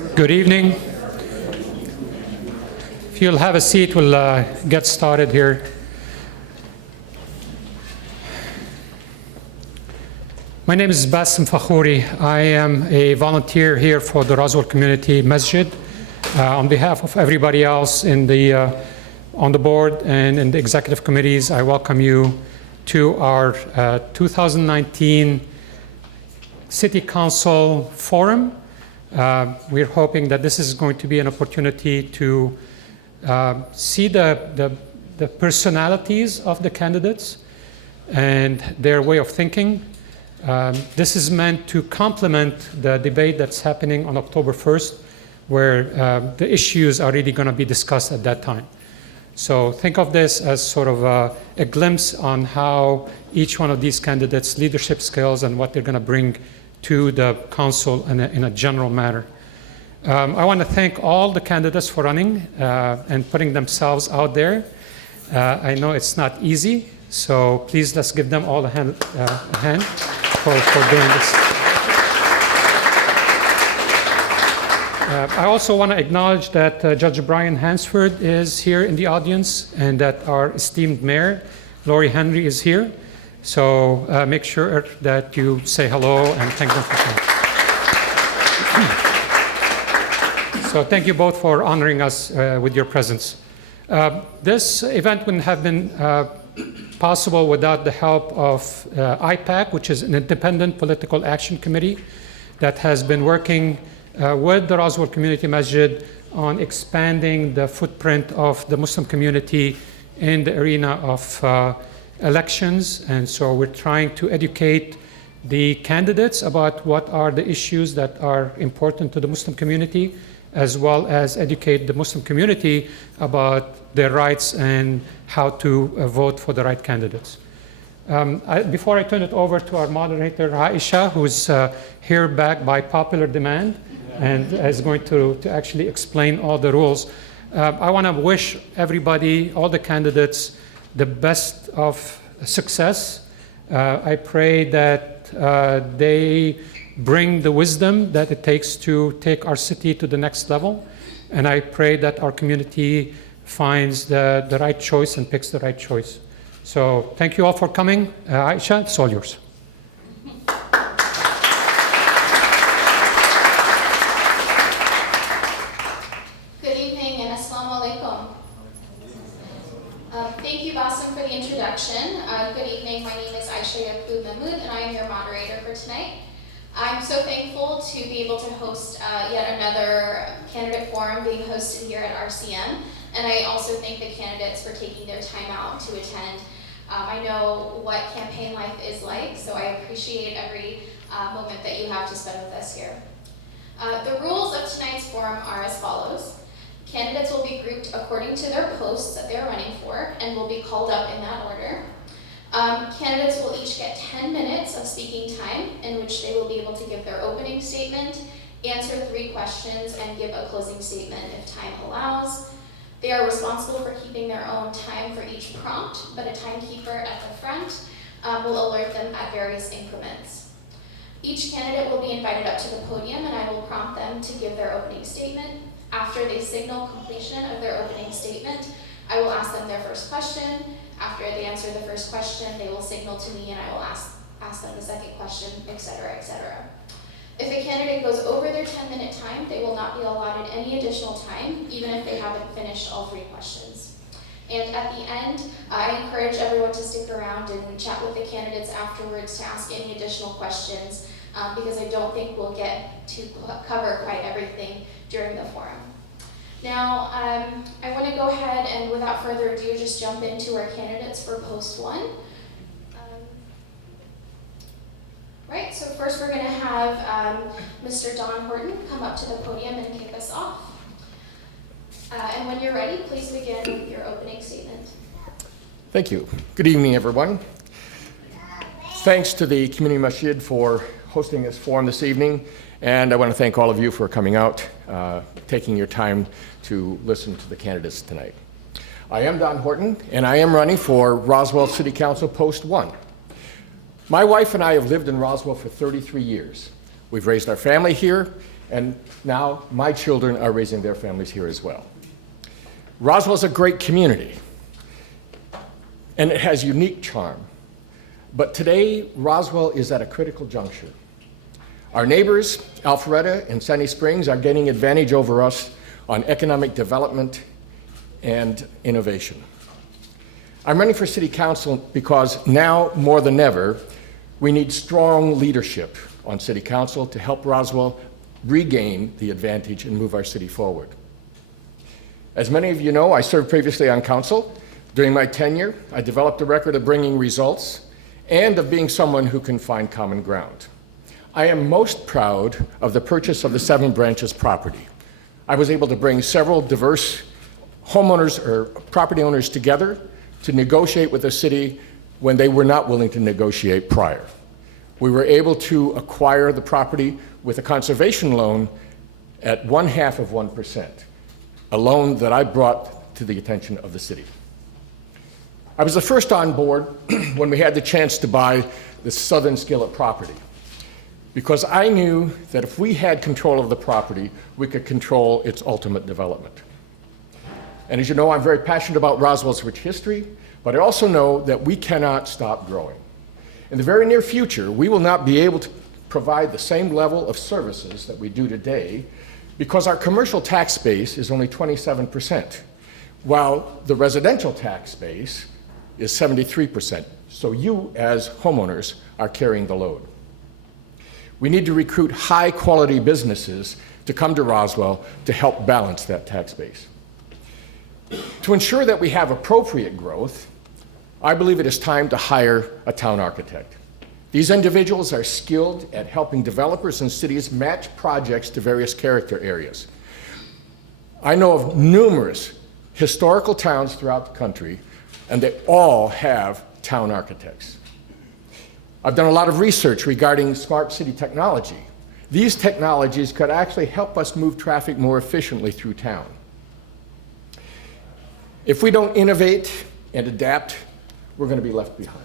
Good evening. If you'll have a seat, we'll get started here. My name is Bassem Fakhouri. I am a volunteer here for the Roswell Community Masjid. On behalf of everybody else on the board and in the executive committees, I welcome you to our 2019 City Council Forum. We're hoping that this is going to be an opportunity to see the personalities of the candidates and their way of thinking. This is meant to complement the debate that's happening on October 1st, where the issues are really going to be discussed at that time. So think of this as sort of a glimpse on how each one of these candidates' leadership skills and what they're going to bring to the council in a general manner. I want to thank all the candidates for running and putting themselves out there. I know it's not easy, so please let's give them all a hand for doing this. I also want to acknowledge that Judge Brian Hansford is here in the audience and that our esteemed mayor, Lori Henry, is here. So make sure that you say hello and thank them for coming. So thank you both for honoring us with your presence. This event wouldn't have been possible without the help of IPAC, which is an independent political action committee that has been working with the Roswell Community Masjid on expanding the footprint of the Muslim community in the arena of elections. And so we're trying to educate the candidates about what are the issues that are important to the Muslim community, as well as educate the Muslim community about their rights and how to vote for the right candidates. Before I turn it over to our moderator, Aisha, who's here back by popular demand and is going to actually explain all the rules, I want to wish everybody, all the candidates, the best of success. I pray that they bring the wisdom that it takes to take our city to the next level. And I pray that our community finds the right choice and picks the right choice. So thank you all for coming. Aisha, it's all yours. Good evening and assalamu alaikum. Thank you, Bassem, for the introduction. Good evening. My name is Aisha Yaqub Mahmood, and I am your moderator for tonight. I'm so thankful to be able to host yet another candidate forum being hosted here at RCM, and I also thank the candidates for taking their time out to attend. I know what campaign life is like, so I appreciate every moment that you have to spend with us here. The rules of tonight's forum are as follows. Candidates will be grouped according to their posts that they're running for and will be called up in that order. Candidates will each get 10 minutes of speaking time in which they will be able to give their opening statement, answer 3 questions, and give a closing statement if time allows. They are responsible for keeping their own time for each prompt, but a timekeeper at the front will alert them at various increments. Each candidate will be invited up to the podium and I will prompt them to give their opening statement. After they signal completion of their opening statement, I will ask them their first question. After they answer the first question, they will signal to me and I will ask them the second question, etc., etc. If a candidate goes over their 10-minute time, they will not be allotted any additional time, even if they haven't finished all 3 questions. And at the end, I encourage everyone to stick around and chat with the candidates afterwards to ask any additional questions, because I don't think we'll get to cover quite everything during the forum. Now, I want to go ahead and without further ado, just jump into our candidates for post 1. Right, so first we're going to have Mr. Don Horton come up to the podium and kick us off. And when you're ready, please begin with your opening statement. Thank you. Good evening, everyone. Thanks to the Community Masjid for hosting this forum this evening, and I want to thank all of you for coming out, taking your time to listen to the candidates tonight. I am Don Horton, and I am running for Roswell City Council Post 1. My wife and I have lived in Roswell for 33 years. We've raised our family here, And now my children are raising their families here as well. Roswell's a great community, and it has unique charm. But today, Roswell is at a critical juncture. Our neighbors, Alpharetta and Sandy Springs, are gaining advantage over us on economic development and innovation. I'm running for City Council because now more than ever, we need strong leadership on City Council to help Roswell regain the advantage and move our city forward. As many of you know, I served previously on council. During my tenure, I developed a record of bringing results and of being someone who can find common ground. I am most proud of the purchase of the 7 Branches property. I was able to bring several diverse homeowners or property owners together to negotiate with the city when they were not willing to negotiate prior. We were able to acquire the property with a conservation loan at 0.5%, a loan that I brought to the attention of the city. I was the first on board when we had the chance to buy the Southern Skillet property, because I knew that if we had control of the property, we could control its ultimate development. And as you know, I'm very passionate about Roswell's rich history, but I also know that we cannot stop growing. In the very near future, we will not be able to provide the same level of services that we do today because our commercial tax base is only 27%, while the residential tax base is 73%. So you, as homeowners, are carrying the load. We need to recruit high-quality businesses to come to Roswell to help balance that tax base. To ensure that we have appropriate growth, I believe it is time to hire a town architect. These individuals are skilled at helping developers and cities match projects to various character areas. I know of numerous historical towns throughout the country, and they all have town architects. I've done a lot of research regarding smart city technology. These technologies could actually help us move traffic more efficiently through town. If we don't innovate and adapt, we're going to be left behind.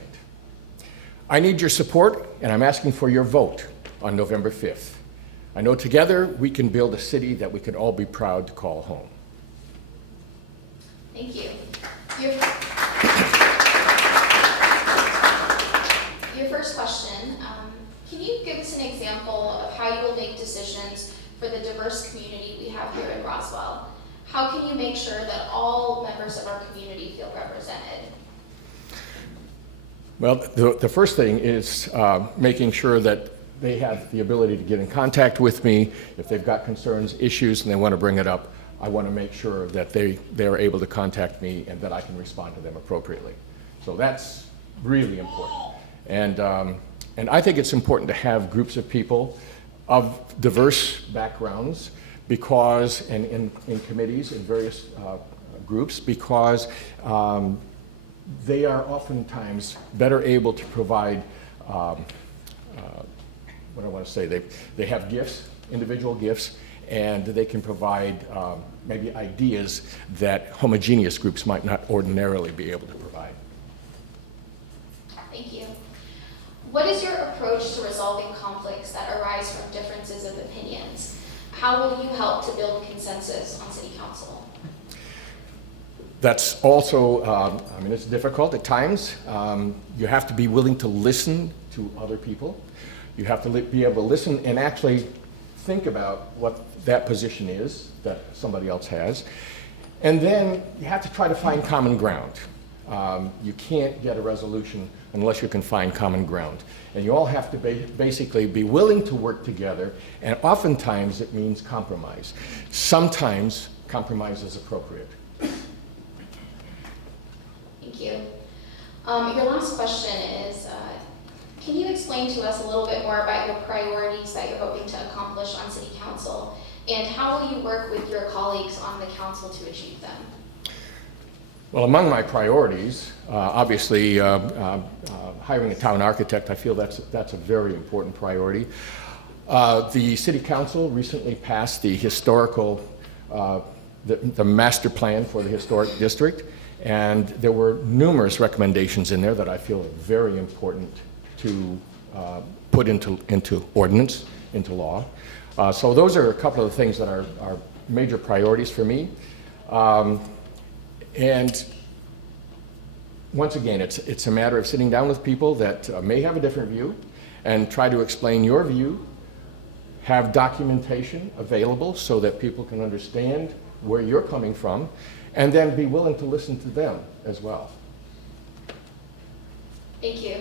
I need your support, and I'm asking for your vote on November 5th. I know together we can build a city that we can all be proud to call home. Thank you. Your first question, can you give us an example of how you will make decisions for the diverse community we have here in Roswell? How can you make sure that all members of our community feel represented? Well, the first thing is making sure that they have the ability to get in contact with me. If they've got concerns, issues, and they want to bring it up, I want to make sure that they are able to contact me and that I can respond to them appropriately. So that's really important. And I think it's important to have groups of people of diverse backgrounds because, and in committees, in various groups, because they are oftentimes better able to provide, what I want to say, they have gifts, individual gifts, and they can provide maybe ideas that homogeneous groups might not ordinarily be able to provide. Thank you. What is your approach to resolving conflicts that arise from differences of opinions? How will you help to build consensus on City Council? That's also, I mean, it's difficult at times. You have to be willing to listen to other people. You have to be able to listen and actually think about what that position is that somebody else has. And then you have to try to find common ground. You can't get a resolution unless you can find common ground. And you all have to basically be willing to work together, and oftentimes it means compromise. Sometimes compromise is appropriate. Thank you. Your last question is, can you explain to us a little bit more about your priorities that you're hoping to accomplish on City Council, and how will you work with your colleagues on the council to achieve them? Well, among my priorities, obviously, hiring a town architect, I feel that's a very important priority. The City Council recently passed the historical, the master plan for the historic district, and there were numerous recommendations in there that I feel are very important to put into ordinance, into law. So those are a couple of the things that are major priorities for me. And once again, it's a matter of sitting down with people that may have a different view and try to explain your view, have documentation available so that people can understand where you're coming from, and then be willing to listen to them as well. Thank you.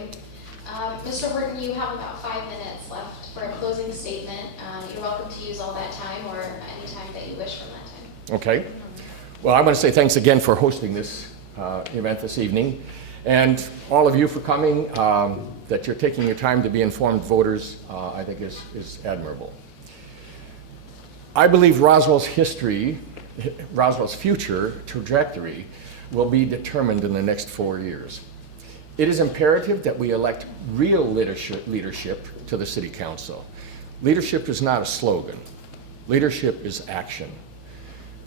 Mr. Horton, you have about 5 minutes left for a closing statement. You're welcome to use all that time or any time that you wish from that time. Okay. Well, I want to say thanks again for hosting this event this evening, and all of you for coming. That you're taking your time to be informed voters, I think is admirable. I believe Roswell's history, Roswell's future trajectory will be determined in the next 4 years. It is imperative that we elect real leadership to the City Council. Leadership is not a slogan. Leadership is action.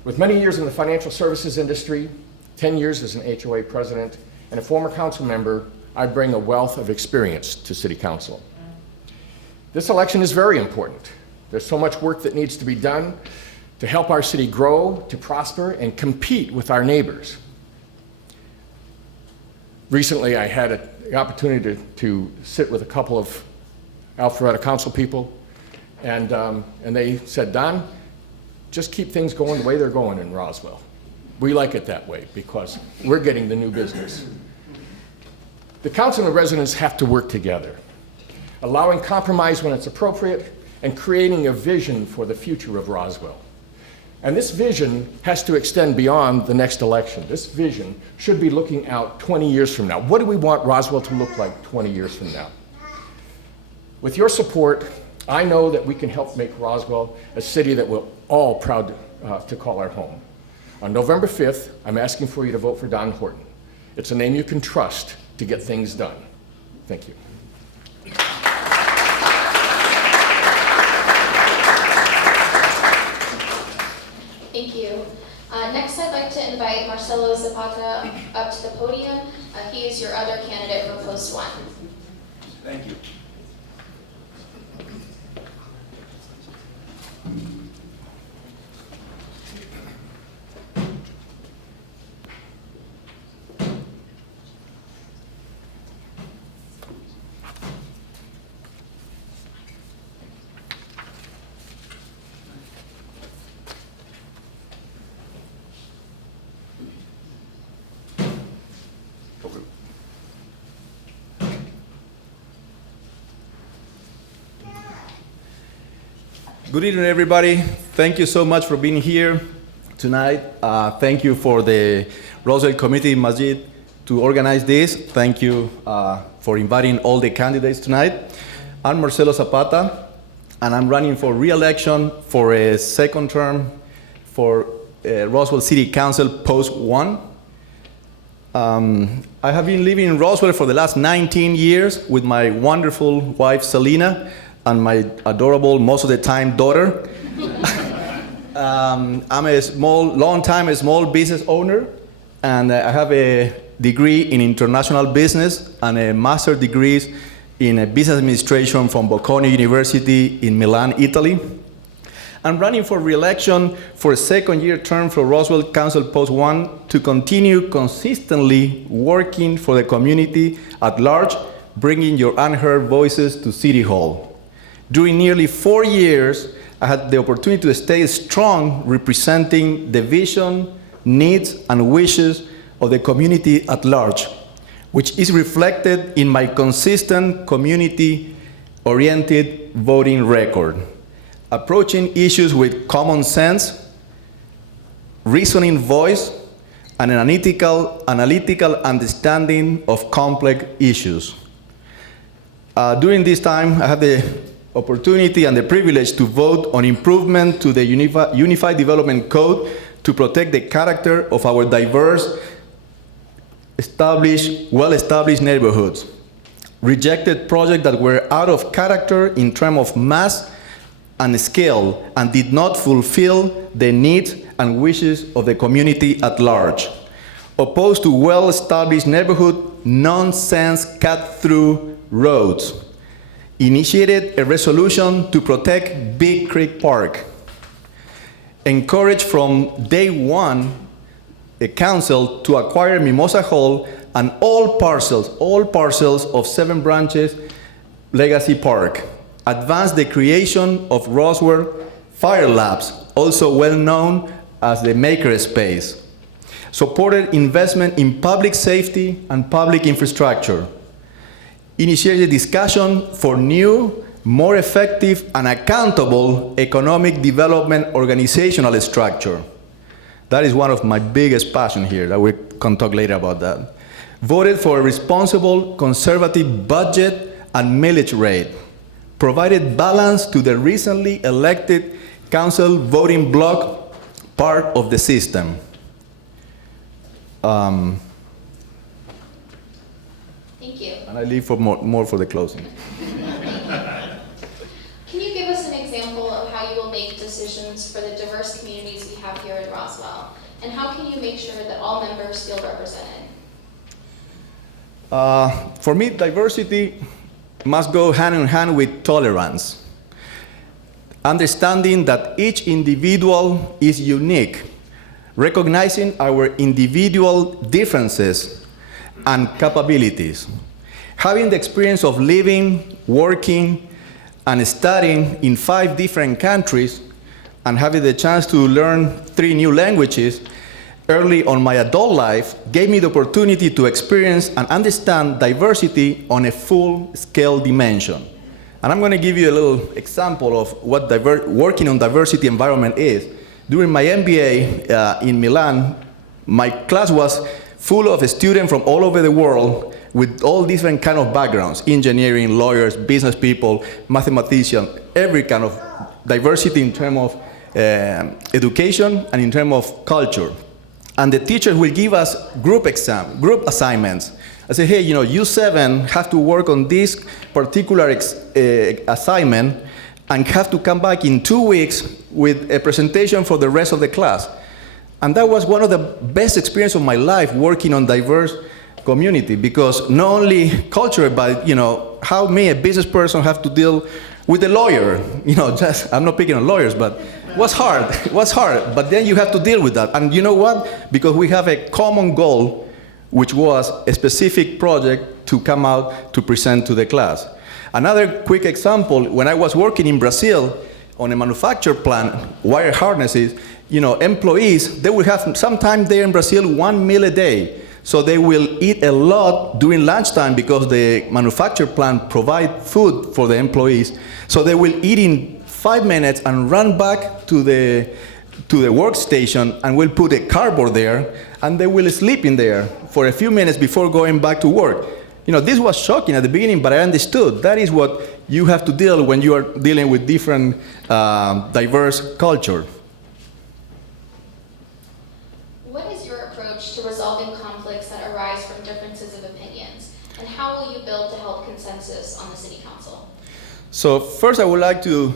With many years in the financial services industry, 10 years as an HOA president, and a former council member, I bring a wealth of experience to City Council. This election is very important. There's so much work that needs to be done to help our city grow, to prosper, and compete with our neighbors. Recently, I had the opportunity to sit with a couple of Alpharetta council people, and they said, Don, just keep things going the way they're going in Roswell. We like it that way because we're getting the new business. The council and the residents have to work together, allowing compromise when it's appropriate and creating a vision for the future of Roswell. And this vision has to extend beyond the next election. This vision should be looking out 20 years from now. What do we want Roswell to look like 20 years from now? With your support, I know that we can help make Roswell a city that we're all proud to call our home. On November 5th, I'm asking for you to vote for Don Horton. It's a name you can trust to get things done. Thank you. Thank you. Next, I'd like to invite Marcelo Zapata up to the podium. He is your other candidate for Post 1. Thank you. Good evening, everybody. Thank you so much for being here tonight. Thank you for the Roswell Community Masjid to organize this. Thank you for inviting all the candidates tonight. I'm Marcelo Zapata, and I'm running for re-election for a second term for Roswell City Council Post 1. I have been living in Roswell for the last 19 years with my wonderful wife, Selena, and my adorable, most of the time, daughter. I'm a long-time small business owner, and I have a degree in international business and a master's degree in business administration from Bocconi University in Milan, Italy. I'm running for re-election for a second-year term for Roswell Council Post 1 to continue consistently working for the community at large, bringing your unheard voices to City Hall. During nearly 4 years, I had the opportunity to stay strong representing the vision, needs, and wishes of the community at large, which is reflected in my consistent community-oriented voting record, approaching issues with common sense, reasoning voice, and an analytical understanding of complex issues. During this time, I had the opportunity and the privilege to vote on improvement to the Unified Development Code to protect the character of our diverse, well-established neighborhoods. Rejected projects that were out of character in terms of mass and scale and did not fulfill the needs and wishes of the community at large. Opposed to well-established neighborhood, nonsense cut-through roads. initiated a resolution to protect Big Creek Park, encouraged from day one the council to acquire Mimosa Hall and all parcels of 7 Branches Legacy Park, advanced the creation of Roswell Fire Labs, also well known as the Maker Space, supported investment in public safety and public infrastructure, initiated discussion for new, more effective and accountable economic development organizational structure. That is one of my biggest passions here, that we can talk later about that. Voted for a responsible, conservative budget and millage rate, provided balance to the recently elected council voting bloc part of the system. Thank you. And I leave for more for the closing. Can you give us an example of how you will make decisions for the diverse communities we have here in Roswell? And how can you make sure that all members feel represented? For me, diversity must go hand in hand with tolerance. Understanding that each individual is unique, recognizing our individual differences and capabilities. Having the experience of living, working, and studying in 5 different countries, and having the chance to learn 3 new languages early on my adult life gave me the opportunity to experience and understand diversity on a full-scale dimension. And I'm going to give you a little example of what working on diversity environment is. During my MBA in Milan, my class was full of students from all over the world with all different kind of backgrounds: engineering, lawyers, business people, mathematicians, every kind of diversity in terms of education and in terms of culture. And the teachers will give us group assignments. I say, hey, you 7 have to work on this particular assignment and have to come back in 2 weeks with a presentation for the rest of the class. And that was one of the best experiences of my life, working on diverse community, because not only culture, but how me, a business person, have to deal with a lawyer. I'm not picking on lawyers, but it was hard. But then you have to deal with that. And you know what? Because we have a common goal, which was a specific project to come out to present to the class. Another quick example, when I was working in Brazil on a manufacture plant, wire harnesses, employees, they will have sometimes there in Brazil 1 meal a day. So they will eat a lot during lunchtime because the manufacture plant provide food for the employees. So they will eat in 5 minutes and run back to the workstation, and will put a cardboard there, and they will sleep in there for a few minutes before going back to work. This was shocking at the beginning, but I understood. That is what you have to deal when you are dealing with different diverse culture. What is your approach to resolving conflicts that arise from differences of opinions? And how will you build to help consensus on the City Council? So first I would like to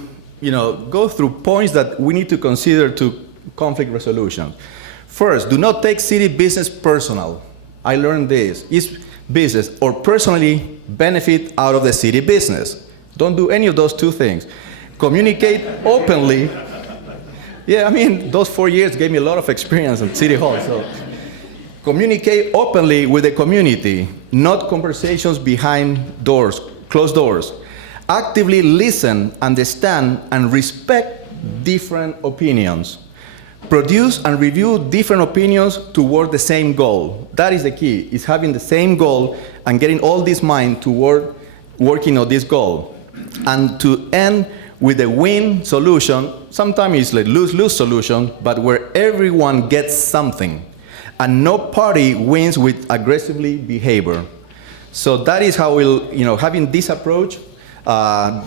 go through points that we need to consider to conflict resolution. First, do not take city business personal. I learned this. Is business or personally benefit out of the city business? Don't do any of those 2 things. Communicate openly. Yeah, those 4 years gave me a lot of experience at City Hall. So communicate openly with the community, not conversations behind doors, closed doors. Actively listen, understand, and respect different opinions. Produce and review different opinions toward the same goal. That is the key, is having the same goal and getting all this mind toward working on this goal. And to end with a win solution, sometimes it's like lose-lose solution, but where everyone gets something. And no party wins with aggressively behavior. So that is how we'll, having this approach.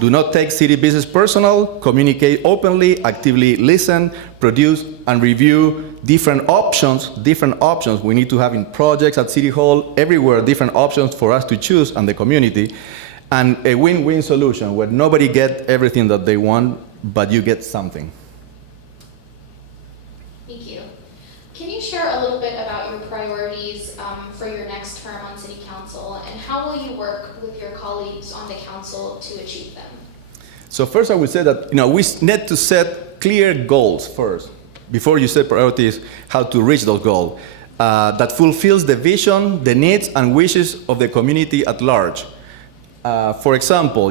Do not take city business personal, communicate openly, actively listen, produce and review different options we need to have in projects at City Hall, everywhere, different options for us to choose and the community, and a win-win solution where nobody gets everything that they want, but you get something. Thank you. Can you share a little bit about your priorities for your next term on City Council, and how will you work with your colleagues on the council to achieve them? So first I would say that we need to set clear goals first, before you set priorities, how to reach those goals, that fulfills the vision, the needs and wishes of the community at large. For example,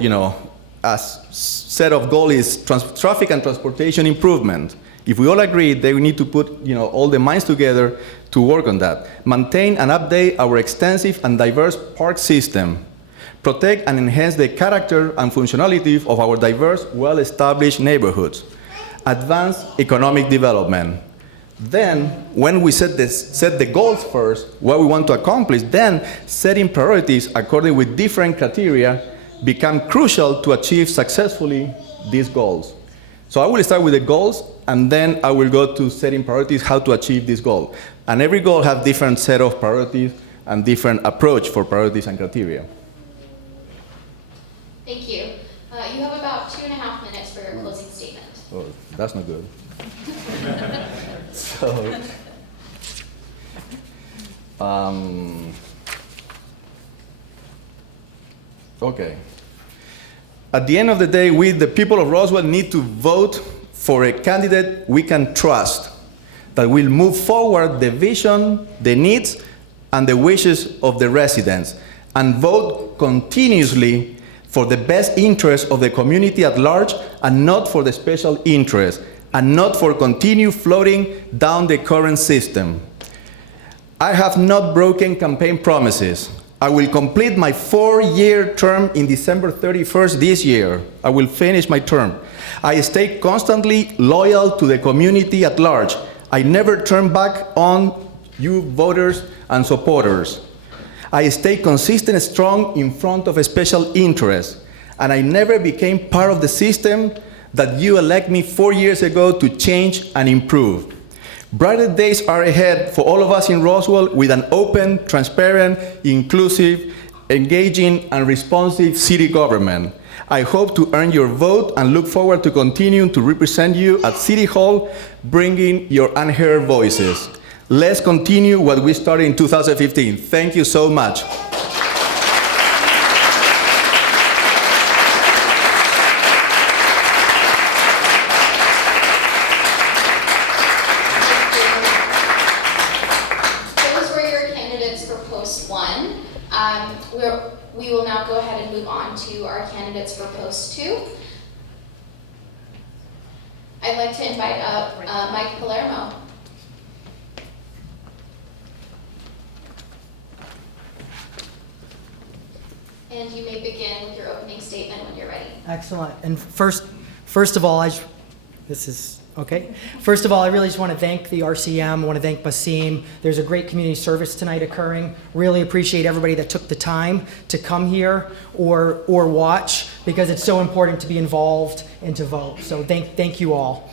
a set of goal is traffic and transportation improvement. If we all agree, they need to put all the minds together to work on that. Maintain and update our extensive and diverse park system. Protect and enhance the character and functionality of our diverse, well-established neighborhoods. Advance economic development. Then, when we set the goals first, what we want to accomplish, then setting priorities according with different criteria become crucial to achieve successfully these goals. So I will start with the goals, and then I will go to setting priorities, how to achieve this goal. And every goal has different set of priorities and different approach for priorities and criteria. Thank you. You have about 2.5 minutes for your closing statement. Oh, that's not good. Okay. At the end of the day, we, the people of Roswell, need to vote for a candidate we can trust, that will move forward the vision, the needs, and the wishes of the residents, and vote continuously for the best interest of the community at large, and not for the special interest, and not for continue floating down the current system. I have not broken campaign promises. I will complete my 4-year term in December 31st this year. I will finish my term. I stay constantly loyal to the community at large. I never turn back on you voters and supporters. I stay consistent and strong in front of a special interest. And I never became part of the system that you elect me 4 years ago to change and improve. Brighter days are ahead for all of us in Roswell with an open, transparent, inclusive, engaging, and responsive city government. I hope to earn your vote and look forward to continuing to represent you at City Hall, bringing your unheard voices. Let's continue what we started in 2015. Thank you so much. We will now go ahead and move on to our candidates for post 2. I'd like to invite up Mike Palermo. And you may begin with your opening statement when you're ready. Excellent. And first of all, this is okay. First of all, I really just want to thank the RCM. I want to thank Basim. There's a great community service tonight occurring. Really appreciate everybody that took the time to come here or watch, because it's so important to be involved and to vote. So thank you all.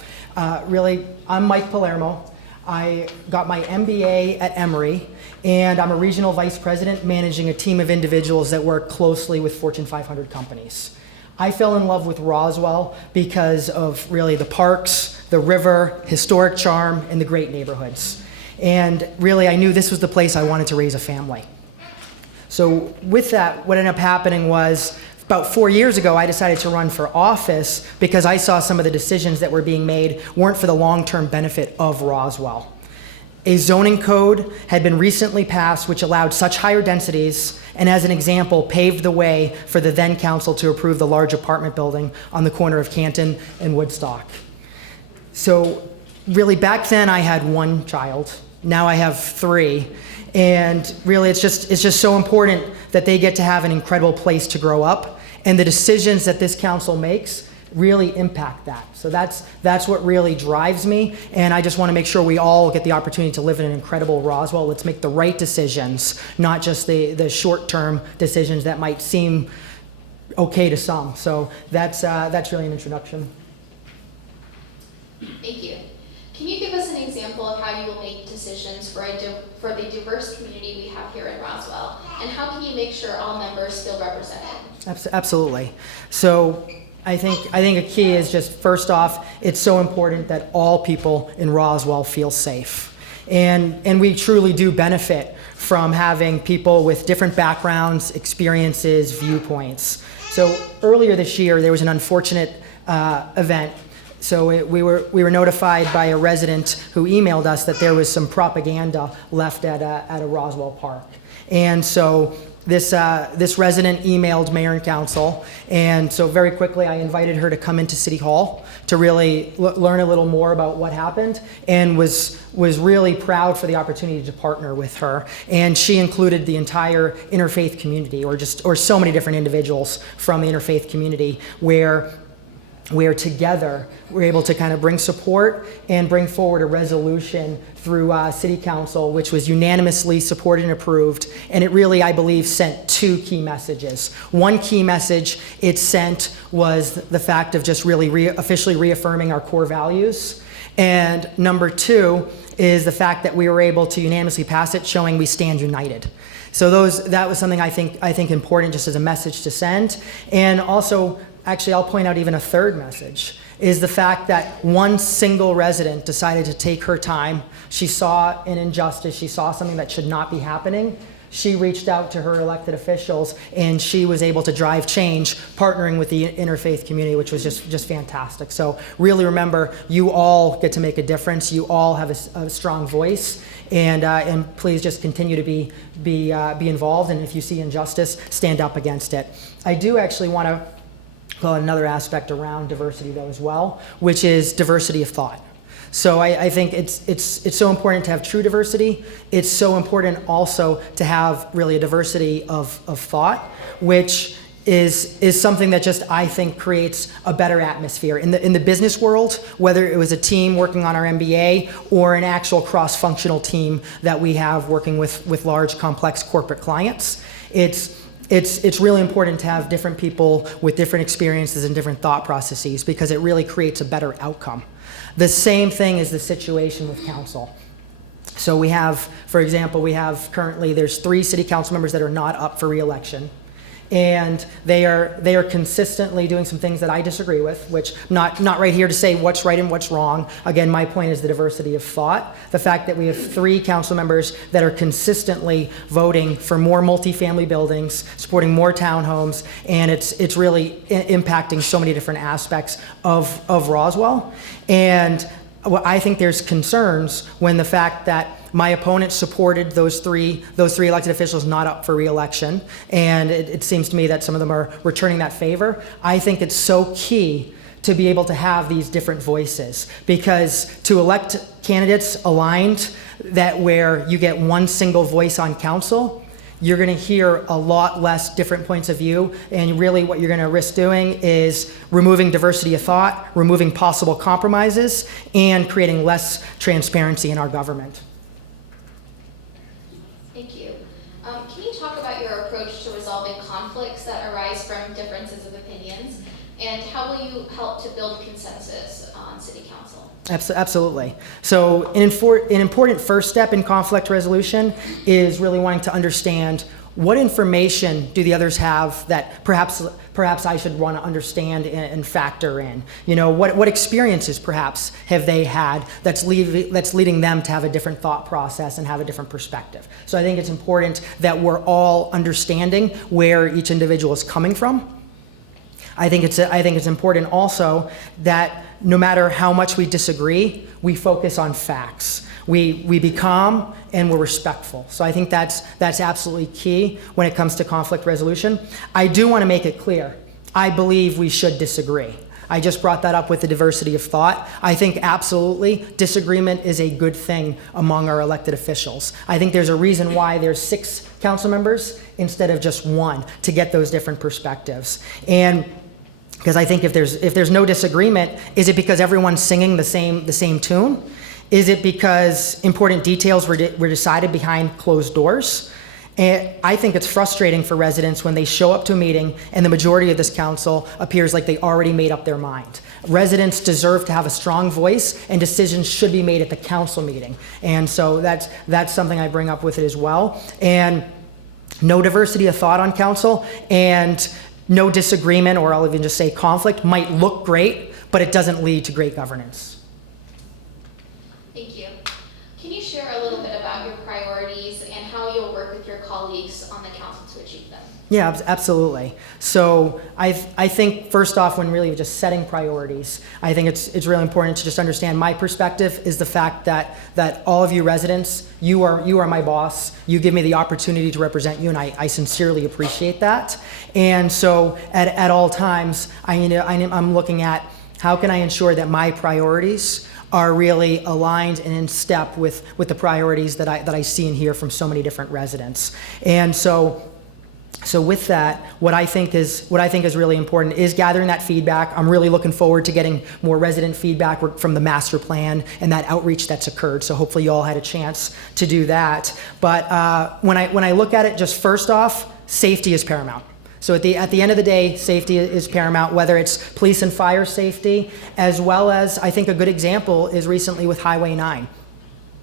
Really, I'm Mike Palermo. I got my MBA at Emory, and I'm a regional vice president managing a team of individuals that work closely with Fortune 500 companies. I fell in love with Roswell because of really the parks, the river, historic charm, and the great neighborhoods. And really, I knew this was the place I wanted to raise a family. So with that, what ended up happening was, about 4 years ago, I decided to run for office because I saw some of the decisions that were being made weren't for the long-term benefit of Roswell. A zoning code had been recently passed which allowed such higher densities, and as an example, paved the way for the then council to approve the large apartment building on the corner of Canton and Woodstock. So really, back then I had 1 child. Now I have 3. And really, it's just so important that they get to have an incredible place to grow up. And the decisions that this council makes really impact that. So that's what really drives me. And I just want to make sure we all get the opportunity to live in an incredible Roswell. Let's make the right decisions, not just the short-term decisions that might seem okay to some. So that's really an introduction. Thank you. Can you give us an example of how you will make decisions for the diverse community we have here in Roswell? And how can you make sure all members feel represented? Absolutely. So I think a key is just, first off, it's so important that all people in Roswell feel safe. And we truly do benefit from having people with different backgrounds, experiences, viewpoints. So earlier this year, there was an unfortunate event. So we were notified by a resident who emailed us that there was some propaganda left at a Roswell park. And so this resident emailed mayor and council, and so very quickly I invited her to come into City Hall to really learn a little more about what happened, and was really proud for the opportunity to partner with her. And she included the entire interfaith community, or so many different individuals from the interfaith community, where together we're able to kind of bring support and bring forward a resolution through City Council, which was unanimously supported and approved. And it really, I believe, sent two key messages. One key message it sent was the fact of just really officially reaffirming our core values. And number two is the fact that we were able to unanimously pass it, showing we stand united. So that was something I think important, just as a message to send. And also, actually, I'll point out even a third message, is the fact that one single resident decided to take her time. She saw an injustice. She saw something that should not be happening. She reached out to her elected officials, and she was able to drive change, partnering with the interfaith community, which was just fantastic. So really remember, you all get to make a difference. You all have a strong voice, and please just continue to be involved. And if you see injustice, stand up against it. I do actually want to call another aspect around diversity, though, as well, which is diversity of thought. So I think it's so important to have true diversity. It's so important also to have really a diversity of thought, which is something that just, I think, creates a better atmosphere in the business world, whether it was a team working on our MBA or an actual cross-functional team that we have working with large, complex corporate clients. It's really important to have different people with different experiences and different thought processes, because it really creates a better outcome. The same thing is the situation with council. So we have, for example, currently there's 3 city council members that are not up for re-election. And they are consistently doing some things that I disagree with, which not right here to say what's right and what's wrong. Again, my point is the diversity of thought. The fact that we have 3 council members that are consistently voting for more multifamily buildings, supporting more townhomes, and it's really impacting so many different aspects of Roswell. And I think there's concerns when the fact that my opponent supported those three elected officials not up for re-election, and it seems to me that some of them are returning that favor. I think it's so key to be able to have these different voices, because to elect candidates aligned, that where you get one single voice on council, you're going to hear a lot less different points of view, and really what you're going to risk doing is removing diversity of thought, removing possible compromises, and creating less transparency in our government. Thank you. Can you talk about your approach to resolving conflicts that arise from differences of opinions, and how will you help to build consensus on City Council? Absolutely. So an important first step in conflict resolution is really wanting to understand what information do the others have that perhaps I should want to understand and factor in. You know, what experiences perhaps have they had that's leading them to have a different thought process and have a different perspective. So I think it's important that we're all understanding where each individual is coming from. I think it's important also that no matter how much we disagree, we focus on facts. We be calm and we're respectful. So I think that's absolutely key when it comes to conflict resolution. I do want to make it clear, I believe we should disagree. I just brought that up with the diversity of thought. I think absolutely disagreement is a good thing among our elected officials. I think there's a reason why there's 6 council members instead of just 1, to get those different perspectives. And because I think if there's no disagreement, is it because everyone's singing the same tune? Is it because important details were decided behind closed doors? And I think it's frustrating for residents when they show up to a meeting and the majority of this council appears like they already made up their mind. Residents deserve to have a strong voice, and decisions should be made at the council meeting. And so that's something I bring up with it as well. And no diversity of thought on council, and no disagreement, or I'll even just say conflict, might look great, but it doesn't lead to great governance. Thank you. Can you share a little bit about your priorities and how you'll work with your colleagues on the council to achieve them? Yeah, absolutely. So I think first off, when really just setting priorities, I think it's really important to just understand my perspective is the fact that all of you residents, you are my boss. You give me the opportunity to represent you, and I sincerely appreciate that. And so at all times, I'm looking at how can I ensure that my priorities are really aligned and in step with the priorities that I see and hear from so many different residents. And so with that, what I think is really important is gathering that feedback. I'm really looking forward to getting more resident feedback from the master plan and that outreach that's occurred. So hopefully you all had a chance to do that. But when I look at it, just first off, safety is paramount. So at the end of the day, safety is paramount, whether it's police and fire safety, as well as I think a good example is recently with Highway 9.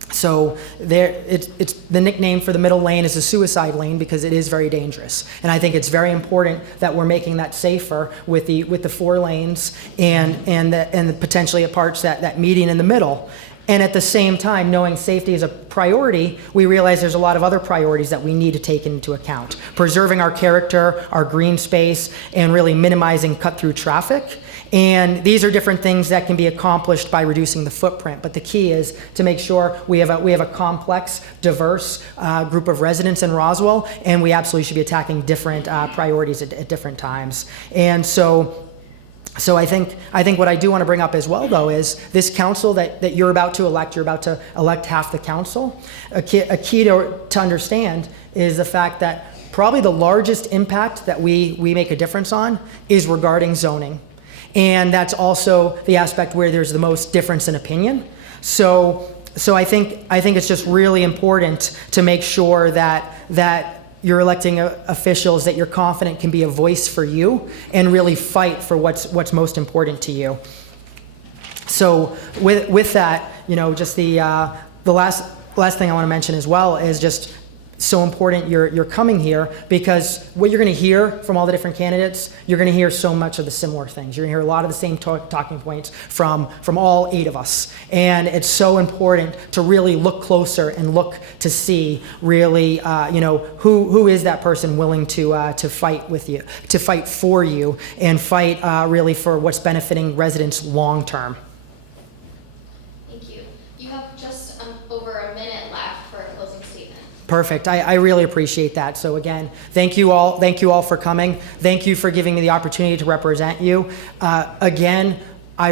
So it's the nickname for the middle lane is a suicide lane because it is very dangerous, and I think it's very important that we're making that safer with the 4 lanes and potentially at parts that median in the middle. And at the same time, knowing safety is a priority, we realize there's a lot of other priorities that we need to take into account. Preserving our character, our green space, and really minimizing cut-through traffic. And these are different things that can be accomplished by reducing the footprint. But the key is to make sure we have a complex, diverse group of residents in Roswell, and we absolutely should be attacking different priorities at different times. And so I think what I do want to bring up as well, though, is this council that you're about to elect half the council. A key to understand is the fact that probably the largest impact that we make a difference on is regarding zoning. And that's also the aspect where there's the most difference in opinion. So I think it's just really important to make sure that you're electing officials that you're confident can be a voice for you and really fight for what's most important to you. So with that, just the last thing I want to mention as well is just so important you're coming here, because what you're going to hear from all the different candidates, you're going to hear so much of the similar things. You're going to hear a lot of the same talking points from all 8 of us. And it's so important to really look closer and look to see really, who is that person willing to fight with you, to fight for you, and fight really for what's benefiting residents long term. Thank you. You have just over a minute left for a closing statement. Perfect. I really appreciate that. So again, thank you all for coming. Thank you for giving me the opportunity to represent you. Again,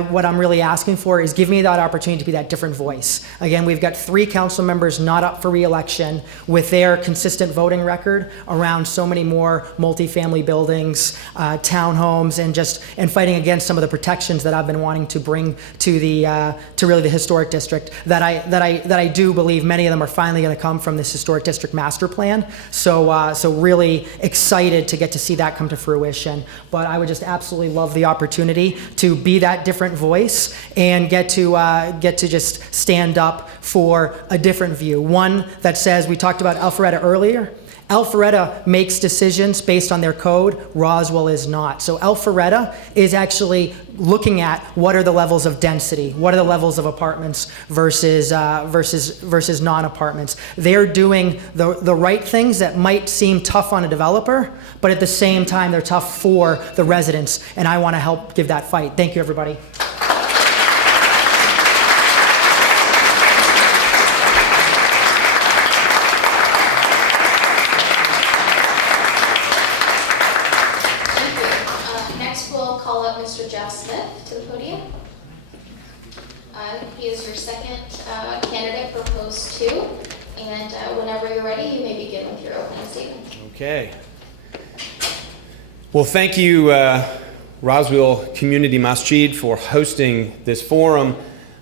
what I'm really asking for is give me that opportunity to be that different voice. Again, we've got 3 council members not up for re-election with their consistent voting record around so many more multifamily buildings, townhomes, and fighting against some of the protections that I've been wanting to bring to really the historic district that I do believe many of them are finally going to come from this historic district master plan. So really excited to get to see that come to fruition. But I would just absolutely love the opportunity to be that different voice and get to just stand up for a different view. One that says, we talked about Alpharetta earlier. Alpharetta makes decisions based on their code. Roswell is not. So Alpharetta is actually looking at what are the levels of density, what are the levels of apartments versus non-apartments. They're doing the right things that might seem tough on a developer, but at the same time they're tough for the residents, and I want to help give that fight. Thank you, everybody. Mr. Jeff Smith to the podium. He is your second candidate for post 2, and whenever you're ready, you may begin with your opening statement. Okay. Well, thank you, Roswell Community Masjid, for hosting this forum,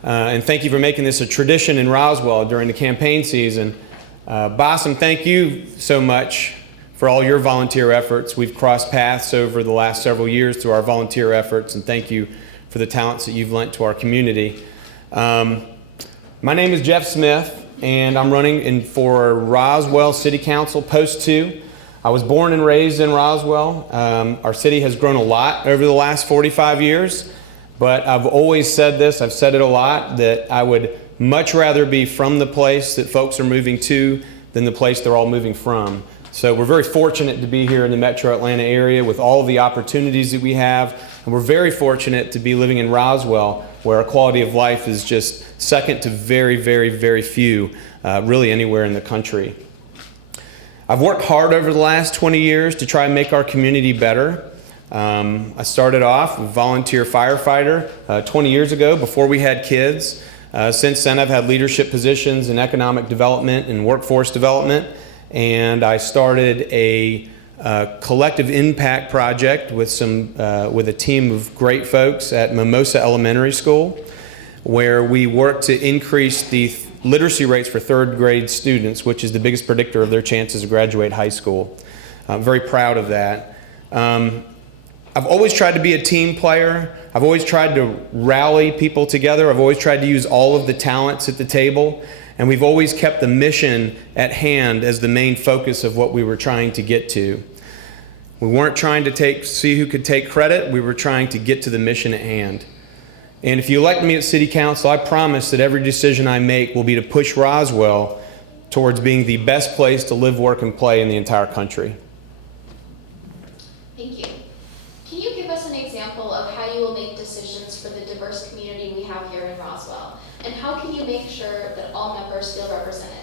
and thank you for making this a tradition in Roswell during the campaign season. Bassem, thank you so much for all your volunteer efforts. We've crossed paths over the last several years through our volunteer efforts, and thank you for the talents that you've lent to our community. My name is Jeff Smith, and I'm running for Roswell City Council, Post 2. I was born and raised in Roswell. Our city has grown a lot over the last 45 years, but I've always said this, I've said it a lot, that I would much rather be from the place that folks are moving to than the place they're all moving from. So we're very fortunate to be here in the metro Atlanta area with all the opportunities that we have. And we're very fortunate to be living in Roswell, where our quality of life is just second to very, very, very few, really anywhere in the country. I've worked hard over the last 20 years to try and make our community better. I started off a volunteer firefighter 20 years ago before we had kids. Since then, I've had leadership positions in economic development and workforce development. And I started a collective impact project with a team of great folks at Mimosa Elementary School, where we work to increase the literacy rates for third grade students, which is the biggest predictor of their chances to graduate high school. I'm very proud of that. I've always tried to be a team player. I've always tried to rally people together. I've always tried to use all of the talents at the table. And we've always kept the mission at hand as the main focus of what we were trying to get to. We weren't trying to see who could take credit. We were trying to get to the mission at hand. And if you elect me at City Council, I promise that every decision I make will be to push Roswell towards being the best place to live, work, and play in the entire country. Thank you. Can you give us an example of how you will make decisions for the diverse community we have here in Roswell? And how can you make sure that all members feel represented?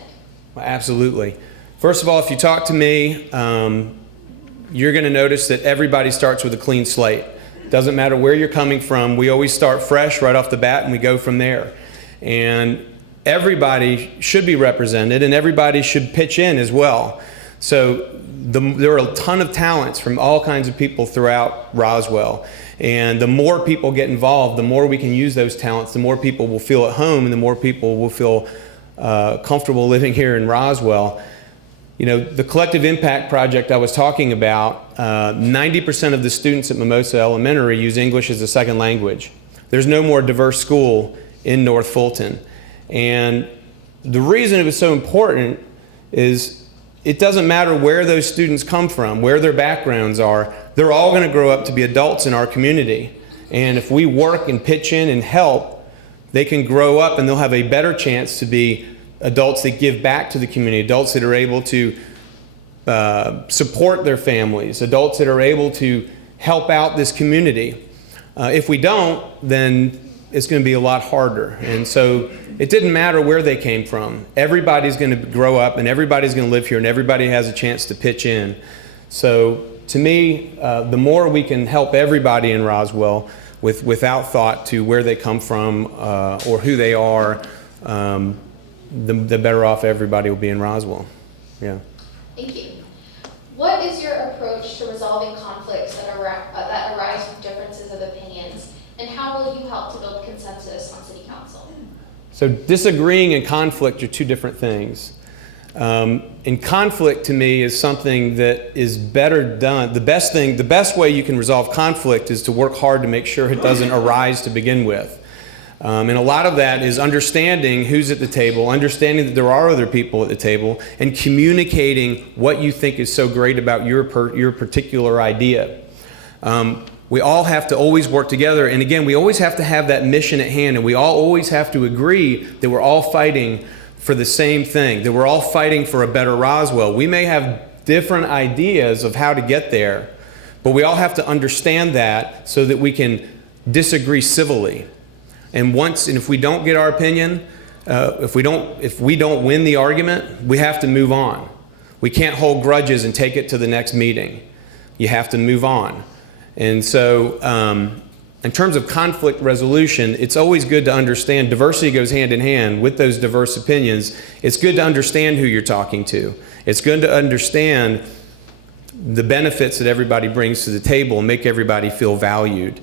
Well, absolutely. First of all, if you talk to me, you're going to notice that everybody starts with a clean slate. Doesn't matter where you're coming from, we always start fresh right off the bat and we go from there. And everybody should be represented and everybody should pitch in as well. So there are a ton of talents from all kinds of people throughout Roswell. And the more people get involved, the more we can use those talents, the more people will feel at home and the more people will feel comfortable living here in Roswell. You know, the collective impact project I was talking about, 90% of the students at Mimosa Elementary use English as a second language. There's no more diverse school in North Fulton. And the reason it was so important is it doesn't matter where those students come from, where their backgrounds are, they're all going to grow up to be adults in our community. And if we work and pitch in and help, they can grow up and they'll have a better chance to be adults that give back to the community, adults that are able to support their families, adults that are able to help out this community. If we don't, then it's going to be a lot harder. And so it didn't matter where they came from. Everybody's going to grow up and everybody's going to live here and everybody has a chance to pitch in. So to me, the more we can help everybody in Roswell without thought to where they come from or who they are, the better off everybody will be in Roswell. Yeah. Thank you. What is your approach to resolving conflicts that arise from differences of opinions, and how will you help to build consensus on City Council? So disagreeing and conflict are two different things. And conflict to me is something that is better done. The best way you can resolve conflict is to work hard to make sure it doesn't arise to begin with. And a lot of that is understanding who's at the table, understanding that there are other people at the table, and communicating what you think is so great about your particular idea. We all have to always work together, and again, we always have to have that mission at hand, and we all always have to agree that we're all fighting for the same thing, that we're all fighting for a better Roswell. We may have different ideas of how to get there, but we all have to understand that so that we can disagree civilly. And if we don't get our opinion, if we don't win the argument, we have to move on. We can't hold grudges and take it to the next meeting. You have to move on. And so in terms of conflict resolution, it's always good to understand diversity goes hand in hand with those diverse opinions. It's good to understand who you're talking to. It's good to understand the benefits that everybody brings to the table and make everybody feel valued.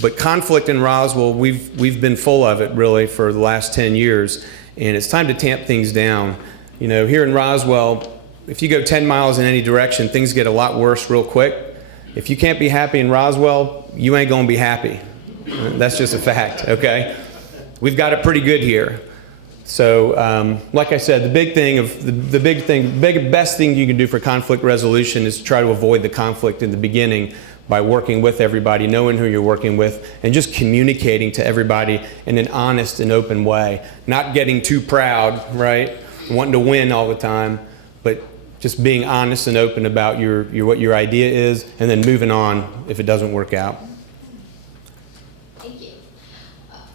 But conflict in Roswell, we've been full of it really for the last 10 years, and it's time to tamp things down. You know, here in Roswell, if you go 10 miles in any direction, things get a lot worse real quick. If you can't be happy in Roswell, you ain't gonna be happy. That's just a fact, okay? We've got it pretty good here. So, like I said, the best thing you can do for conflict resolution is to try to avoid the conflict in the beginning by working with everybody, knowing who you're working with, and just communicating to everybody in an honest and open way. Not getting too proud, right? Wanting to win all the time, but just being honest and open about what your idea is, and then moving on if it doesn't work out. Thank you.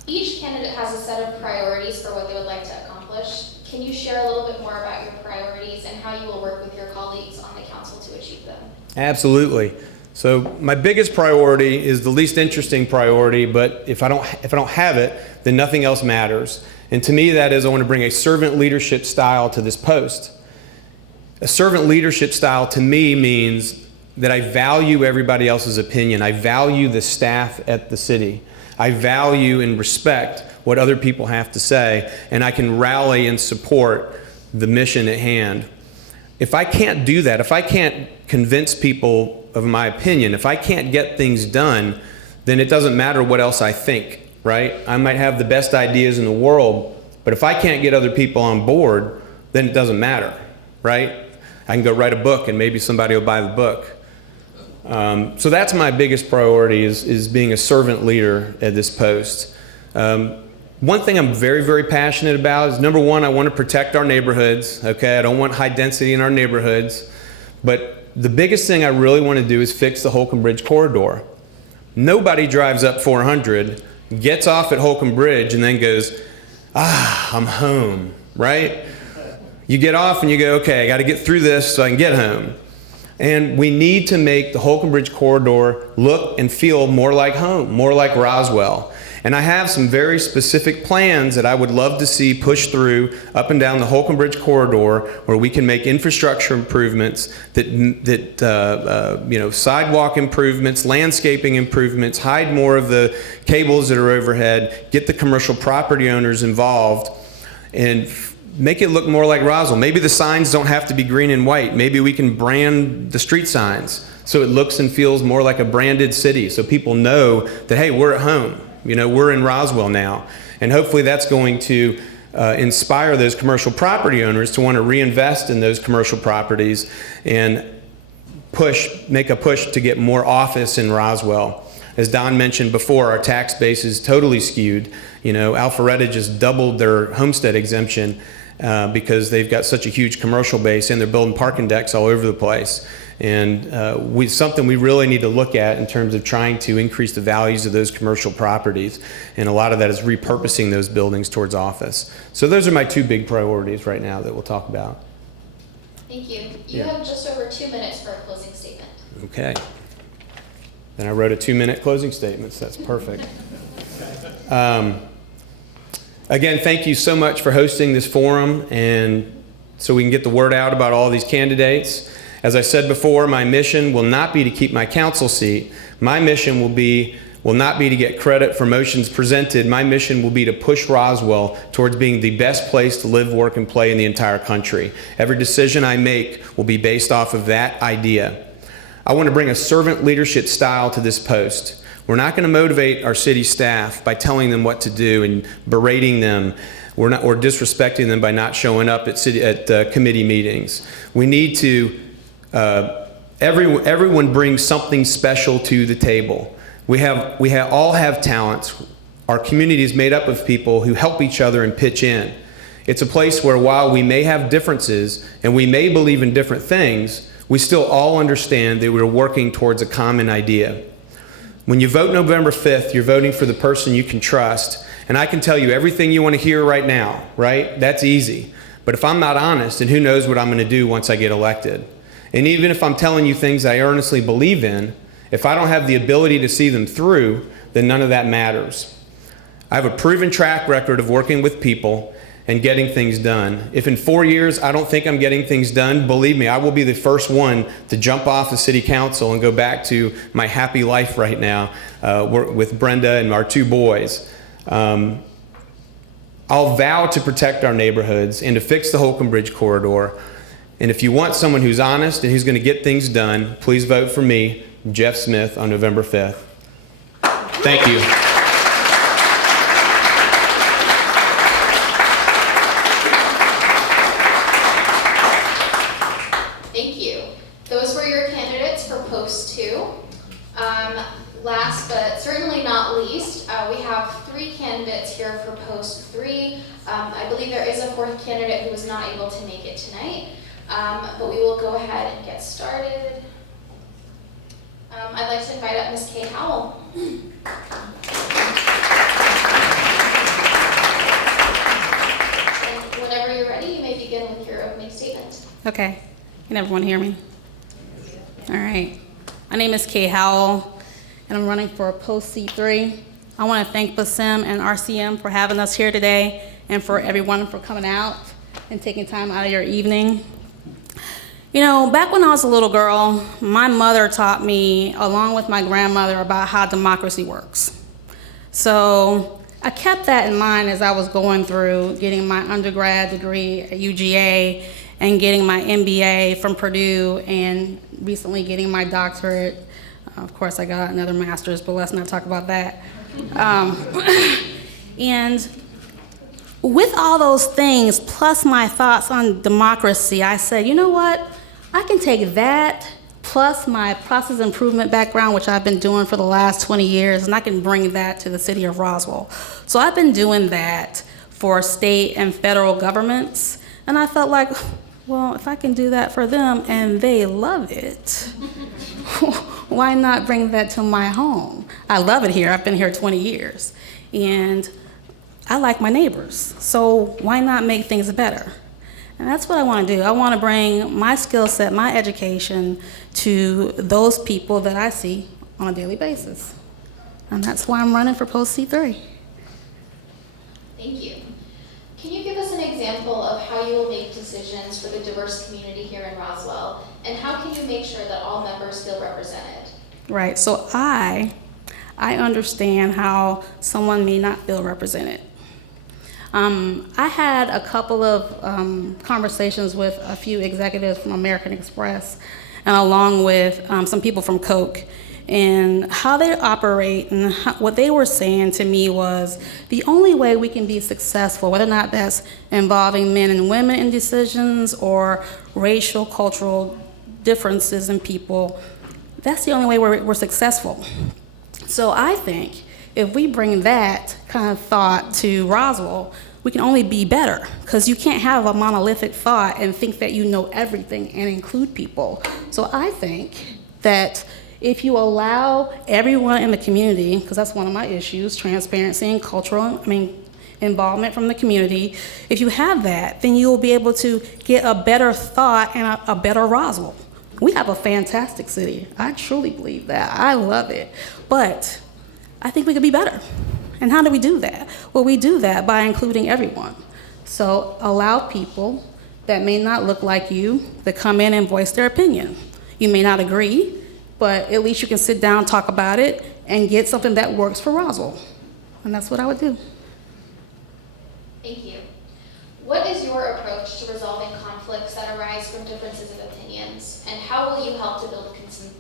Each candidate has a set of priorities for what they would like to accomplish. Can you share a little bit more about your priorities and how you will work with your colleagues on the council to achieve them? Absolutely. So my biggest priority is the least interesting priority, but if I don't have it, then nothing else matters. And to me, that is I want to bring a servant leadership style to this post. A servant leadership style to me means that I value everybody else's opinion. I value the staff at the city. I value and respect what other people have to say, and I can rally and support the mission at hand. If I can't do that, if I can't convince people of my opinion, if I can't get things done, then it doesn't matter what else I think, right? I might have the best ideas in the world, but if I can't get other people on board, then it doesn't matter, right? I can go write a book and maybe somebody will buy the book. So that's my biggest priority is being a servant leader at this post. One thing I'm very, very passionate about is, number one, I want to protect our neighborhoods, okay? I don't want high density in our neighborhoods. But the biggest thing I really want to do is fix the Holcomb Bridge corridor. Nobody drives up 400, gets off at Holcomb Bridge, and then goes, I'm home, right? You get off and you go, okay, I got to get through this so I can get home. And we need to make the Holcomb Bridge corridor look and feel more like home, more like Roswell. And I have some very specific plans that I would love to see pushed through up and down the Holcomb Bridge corridor, where we can make infrastructure improvements, sidewalk improvements, landscaping improvements, hide more of the cables that are overhead, get the commercial property owners involved, and make it look more like Roswell. Maybe the signs don't have to be green and white. Maybe we can brand the street signs so it looks and feels more like a branded city, so people know that, hey, we're at home. We're in Roswell now. And hopefully that's going to inspire those commercial property owners to want to reinvest in those commercial properties and make a push to get more office in Roswell. As Don mentioned before, our tax base is totally skewed. Alpharetta just doubled their homestead exemption because they've got such a huge commercial base, and they're building parking decks all over the place. And something we really need to look at in terms of trying to increase the values of those commercial properties. And a lot of that is repurposing those buildings towards office. So those are my two big priorities right now that we'll talk about. Thank you. You have just over 2 minutes for a closing statement. Okay. Then I wrote a 2-minute closing statement, so that's perfect. Again, thank you so much for hosting this forum, and so we can get the word out about all these candidates. As I said before, my mission will not be to keep my council seat. My mission will not be to get credit for motions presented. My mission will be to push Roswell towards being the best place to live, work, and play in the entire country. Every decision I make will be based off of that idea. I want to bring a servant leadership style to this post. We're not going to motivate our city staff by telling them what to do and berating them or disrespecting them by not showing up at committee meetings. We need to everyone brings something special to the table. We all have talents. Our community is made up of people who help each other and pitch in. It's a place where, while we may have differences and we may believe in different things, we still all understand that we're working towards a common idea. When you vote November 5th, you're voting for the person you can trust. And I can tell you everything you want to hear right now, right? That's easy. But if I'm not honest, then who knows what I'm going to do once I get elected? And even if I'm telling you things I earnestly believe in, if I don't have the ability to see them through, then none of that matters. I have a proven track record of working with people and getting things done. If in 4 years I don't think I'm getting things done, believe me, I will be the first one to jump off the city council and go back to my happy life right now with Brenda and our 2 boys. I'll vow to protect our neighborhoods and to fix the Holcomb Bridge corridor. And if you want someone who's honest and who's going to get things done, please vote for me, Jeff Smith, on November 5th. Thank you. Thank you. Those were your candidates for post 2. is a fourth candidate who was not able to make it tonight, but we will go ahead and get started. I'd like to invite up Ms. Kay Howell. And whenever you're ready, you may begin with your opening statement. Okay. Can everyone hear me? All right. My name is Kay Howell, and I'm running for post C3. I want to thank Basim and RCM for having us here today, and for everyone for coming out and taking time out of your evening. You know, back when I was a little girl, my mother taught me, along with my grandmother, about how democracy works. So I kept that in mind as I was going through getting my undergrad degree at UGA and getting my MBA from Purdue and recently getting my doctorate. Of course, I got another master's, but let's not talk about that. And with all those things, plus my thoughts on democracy, I said, you know what? I can take that plus my process improvement background, which I've been doing for the last 20 years, and I can bring that to the city of Roswell. So I've been doing that for state and federal governments, and I felt like, well, if I can do that for them and they love it, why not bring that to my home? I love it here. I've been here 20 years, and I like my neighbors, so why not make things better? And that's what I want to do. I want to bring my skill set, my education to those people that I see on a daily basis. And that's why I'm running for post C3. Thank you. Can you give us an example of how you will make decisions for the diverse community here in Roswell? And how can you make sure that all members feel represented? Right, so I understand how someone may not feel represented. I had a couple of conversations with a few executives from American Express and along with some people from Coke, and how they operate, and what they were saying to me was the only way we can be successful, whether or not that's involving men and women in decisions or racial, cultural differences in people, that's the only way we're successful. So I think if we bring that kind of thought to Roswell, we can only be better, because you can't have a monolithic thought and think that you know everything and include people. So I think that if you allow everyone in the community, because that's one of my issues, transparency and cultural, involvement from the community, if you have that, then you will be able to get a better thought and a better Roswell. We have a fantastic city. I truly believe that. I love it. But I think we could be better. And how do we do that? Well, we do that by including everyone. So allow people that may not look like you to come in and voice their opinion. You may not agree, but at least you can sit down, talk about it, and get something that works for Roswell. And that's what I would do. Thank you. What is your approach to resolving conflicts that arise from differences of opinions? And how will you help to build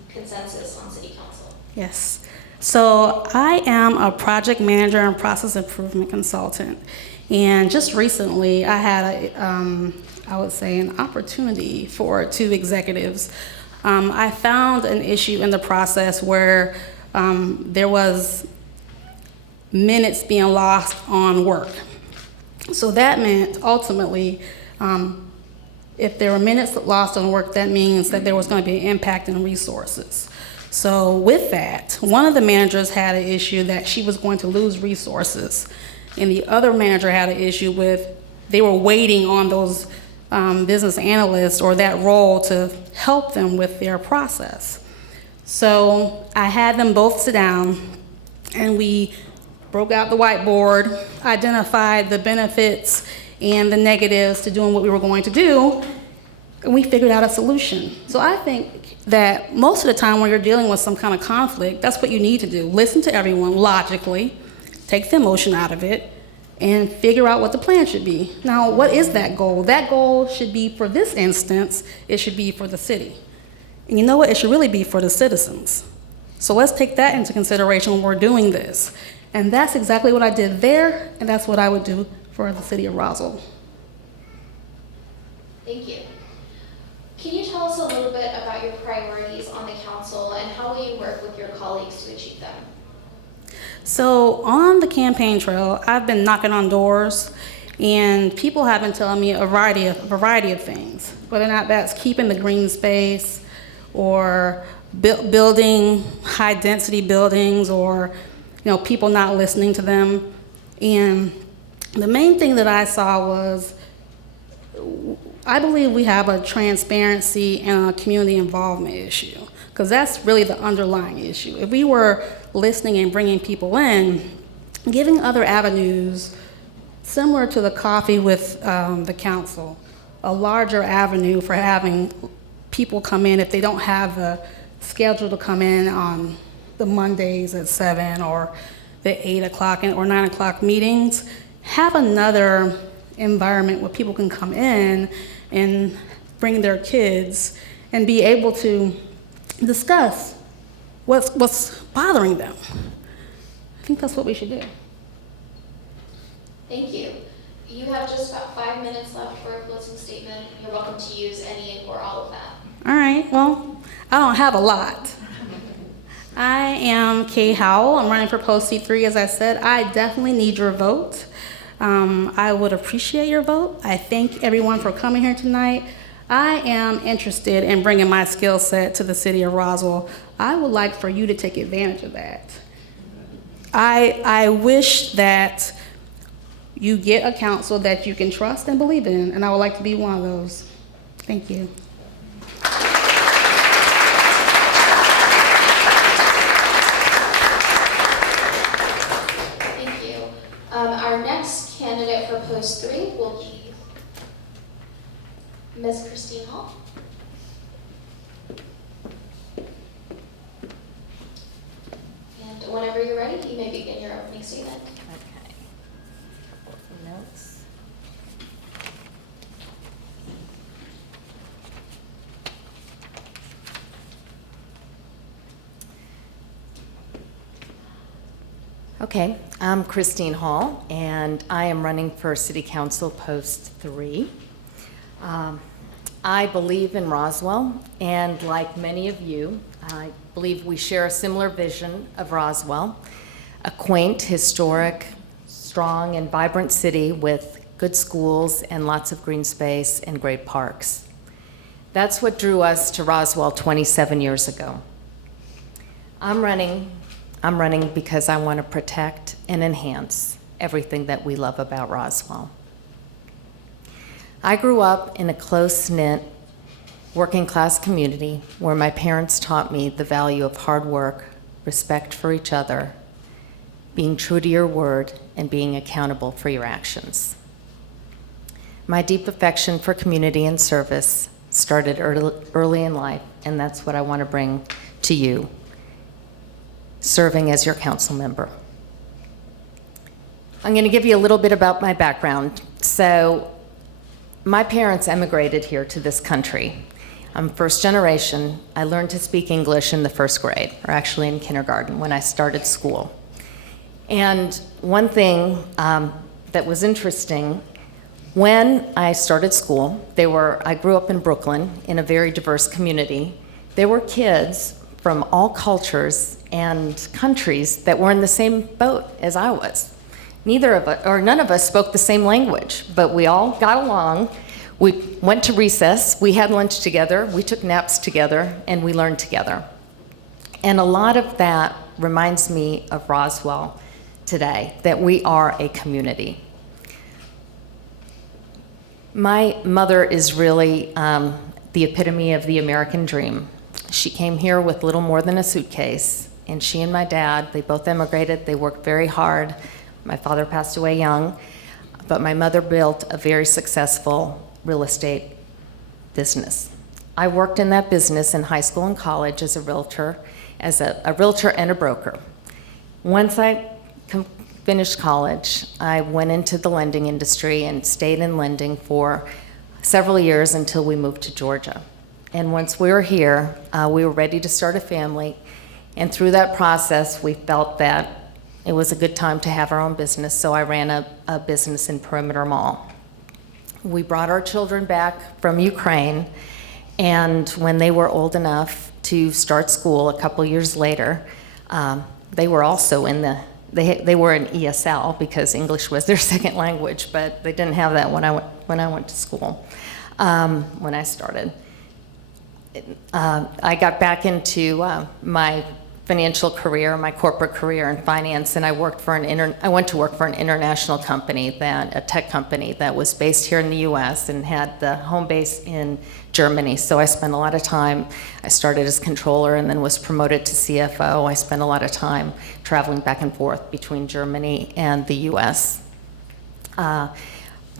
consensus on City Council? Yes. So I am a project manager and process improvement consultant. And just recently, I had I would say, an opportunity for two executives. I found an issue in the process where there was minutes being lost on work. So that meant ultimately, if there were minutes lost on work, that means that there was going to be an impact in resources. So with that, one of the managers had an issue that she was going to lose resources, and the other manager had an issue with they were waiting on those business analysts or that role to help them with their process. So I had them both sit down, and we broke out the whiteboard, identified the benefits and the negatives to doing what we were going to do, and we figured out a solution. So I think that most of the time when you're dealing with some kind of conflict, that's what you need to do. Listen to everyone logically, take the emotion out of it, and figure out what the plan should be. Now, what is that goal? That goal should be, for this instance, it should be for the city. And you know what? It should really be for the citizens. So let's take that into consideration when we're doing this. And that's exactly what I did there, and that's what I would do for the city of Roswell. Thank you. Can you tell us a little bit about your priorities on the council and how will you work with your colleagues to achieve them? So on the campaign trail, I've been knocking on doors, And people have been telling me a variety of things, whether or not that's keeping the green space or building high-density buildings, or people not listening to them. And the main thing that I saw was, I believe we have a transparency and a community involvement issue, because that's really the underlying issue. If we were listening and bringing people in, giving other avenues, similar to the coffee with the council, a larger avenue for having people come in if they don't have the schedule to come in on the Mondays at 7 or the 8 o'clock or 9 o'clock meetings, have another environment where people can come in and bring their kids and be able to discuss what's bothering them. I think that's what we should do. Thank you. You have just about 5 minutes left for a closing statement. You're welcome to use any or all of that. All right, well, I don't have a lot. I am Kay Howell. I'm running for post C3, as I said. I definitely need your vote. I would appreciate your vote. I thank everyone for coming here tonight. I am interested in bringing my skill set to the city of Roswell. I would like for you to take advantage of that. I wish that you get a council that you can trust and believe in, and I would like to be one of those. Thank you. Thank you. Our next candidate for post 3 will be Ms. Christine Hall. And whenever you're ready, you may begin your opening statement. Okay. Some notes. Okay, I'm Christine Hall, and I am running for City Council Post 3. I believe in Roswell, and like many of you, I believe we share a similar vision of Roswell, a quaint, historic, strong, and vibrant city with good schools and lots of green space and great parks. That's what drew us to Roswell 27 years ago. I'm running because I want to protect and enhance everything that we love about Roswell. I grew up in a close-knit, working-class community where my parents taught me the value of hard work, respect for each other, being true to your word, and being accountable for your actions. My deep affection for community and service started early in life, and that's what I want to bring to you, serving as your council member. I'm going to give you a little bit about my background. So, my parents emigrated here to this country. I'm first generation. I learned to speak English in the first grade, or actually in kindergarten when I started school. And one thing that was interesting, when I started school, I grew up in Brooklyn in a very diverse community. There were kids from all cultures and countries that were in the same boat as I was. None of us spoke the same language, but we all got along. We went to recess, we had lunch together, we took naps together, and we learned together. And a lot of that reminds me of Roswell today, that we are a community. My mother is really the epitome of the American dream. She came here with little more than a suitcase, and she and my dad, they both immigrated, they worked very hard. My father passed away young, but my mother built a very successful real estate business. I worked in that business in high school and college as a realtor and a broker. Once I finished college, I went into the lending industry and stayed in lending for several years until we moved to Georgia. And once we were here, we were ready to start a family. And through that process, we felt that it was a good time to have our own business, so I ran a business in Perimeter Mall. We brought our children back from Ukraine, and when they were old enough to start school a couple years later, they were also in they were in ESL because English was their second language, but they didn't have that when I went to school, when I started. I got back into my financial career, my corporate career in finance, and I went to work for an international company, a tech company that was based here in the U.S. and had the home base in Germany. So I spent a lot of time. I started as controller and then was promoted to CFO. I spent a lot of time traveling back and forth between Germany and the U.S.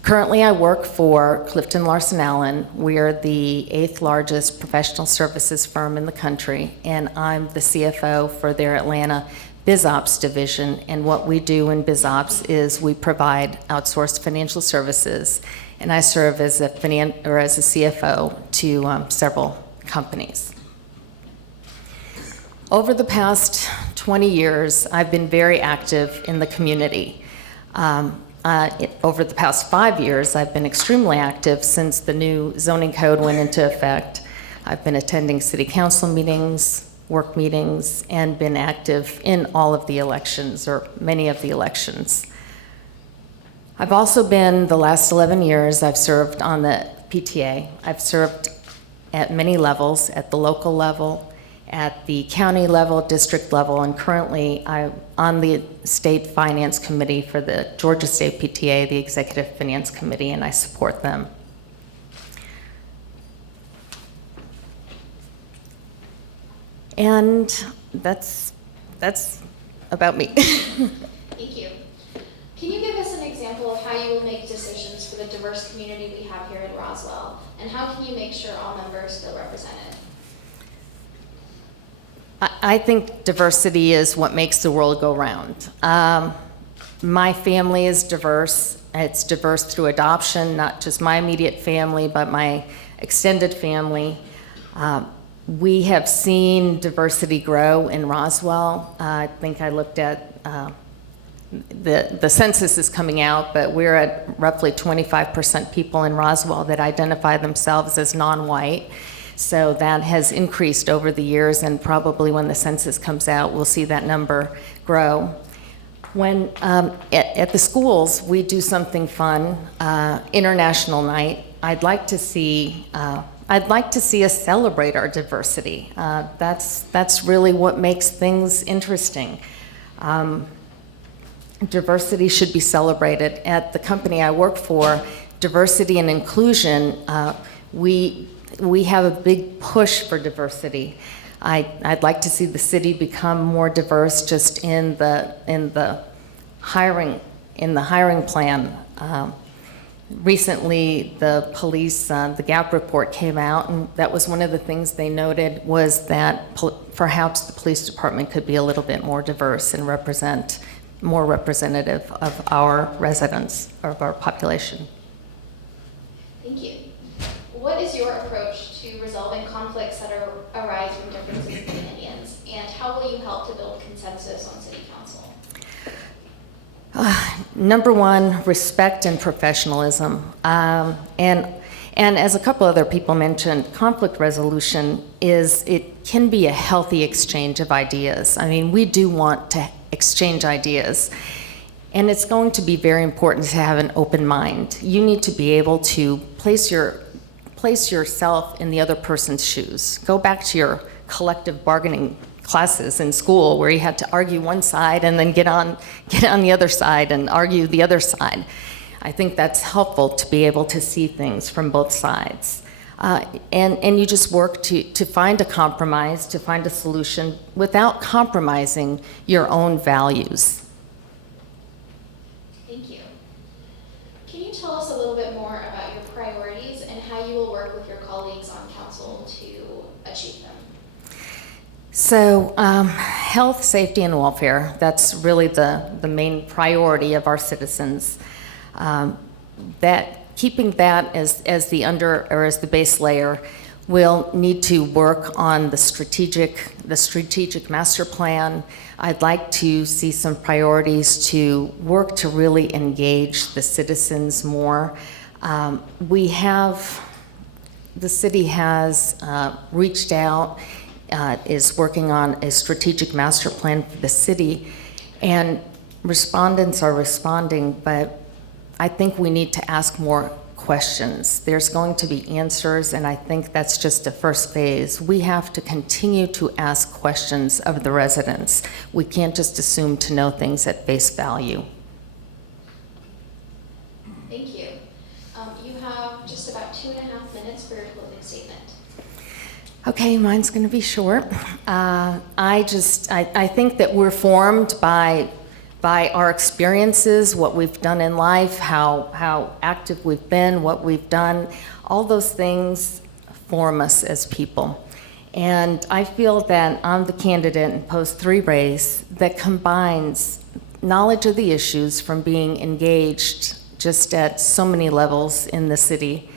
Currently, I work for Clifton Larson Allen. We are the 8th largest professional services firm in the country, and I'm the CFO for their Atlanta BizOps division. And what we do in BizOps is we provide outsourced financial services, and I serve as a CFO to several companies. Over the past 20 years, I've been very active in the community. Over the past 5 years, I've been extremely active since the new zoning code went into effect. I've been attending city council meetings, work meetings, and been active in all of the elections, or many of the elections. I've also been, the last 11 years, I've served on the PTA. I've served at many levels, at the local level, at the county level, district level, and currently I'm on the state finance committee for the Georgia State PTA, the executive finance committee, and I support them. And that's about me. Thank you. Can you give us an example of how you will make decisions for the diverse community we have here in Roswell, and how can you make sure all members feel represented? I think diversity is what makes the world go round. My family is diverse. It's diverse through adoption, not just my immediate family, but my extended family. We have seen diversity grow in Roswell. I think I looked at the census is coming out, but we're at roughly 25% people in Roswell that identify themselves as non-white. So that has increased over the years, and probably when the census comes out, we'll see that number grow. When at the schools, we do something fun, International Night. I'd like to see us celebrate our diversity. That's really what makes things interesting. Diversity should be celebrated. At the company I work for, diversity and inclusion, we have a big push for diversity. I'd like to see the city become more diverse just in the hiring plan. Recently, the police, the Gap report came out, and that was one of the things they noted was that perhaps the police department could be a little bit more diverse and more representative of our residents, of our population. Thank you. What is your approach to resolving conflicts that arise from differences in opinions, and how will you help to build consensus on city council? Number one, respect and professionalism. And as a couple other people mentioned, conflict resolution can be a healthy exchange of ideas. I mean, we do want to exchange ideas. And it's going to be very important to have an open mind. You need to be able to place yourself in the other person's shoes. Go back to your collective bargaining classes in school where you had to argue one side and then get on the other side and argue the other side. I think that's helpful to be able to see things from both sides. And you just work to find a compromise, to find a solution without compromising your own values. Thank you. Can you tell us a little bit more about your priorities and how you will work with your colleagues on council to achieve them? So health, safety, and welfare, that's really the main priority of our citizens. Keeping that as the base layer, we'll need to work on the strategic master plan. I'd like to see some priorities to work to really engage the citizens more. The city has reached out, is working on a strategic master plan for the city, and respondents are responding, but I think we need to ask more questions. There's going to be answers, and I think that's just the first phase. We have to continue to ask questions of the residents. We can't just assume to know things at face value. Thank you. You have just about 2.5 minutes for your closing statement. Okay, mine's going to be short. I think that we're formed by our experiences, what we've done in life, how active we've been, what we've done. All those things form us as people. And I feel that I'm the candidate in Post 3 race that combines knowledge of the issues from being engaged just at so many levels in the city,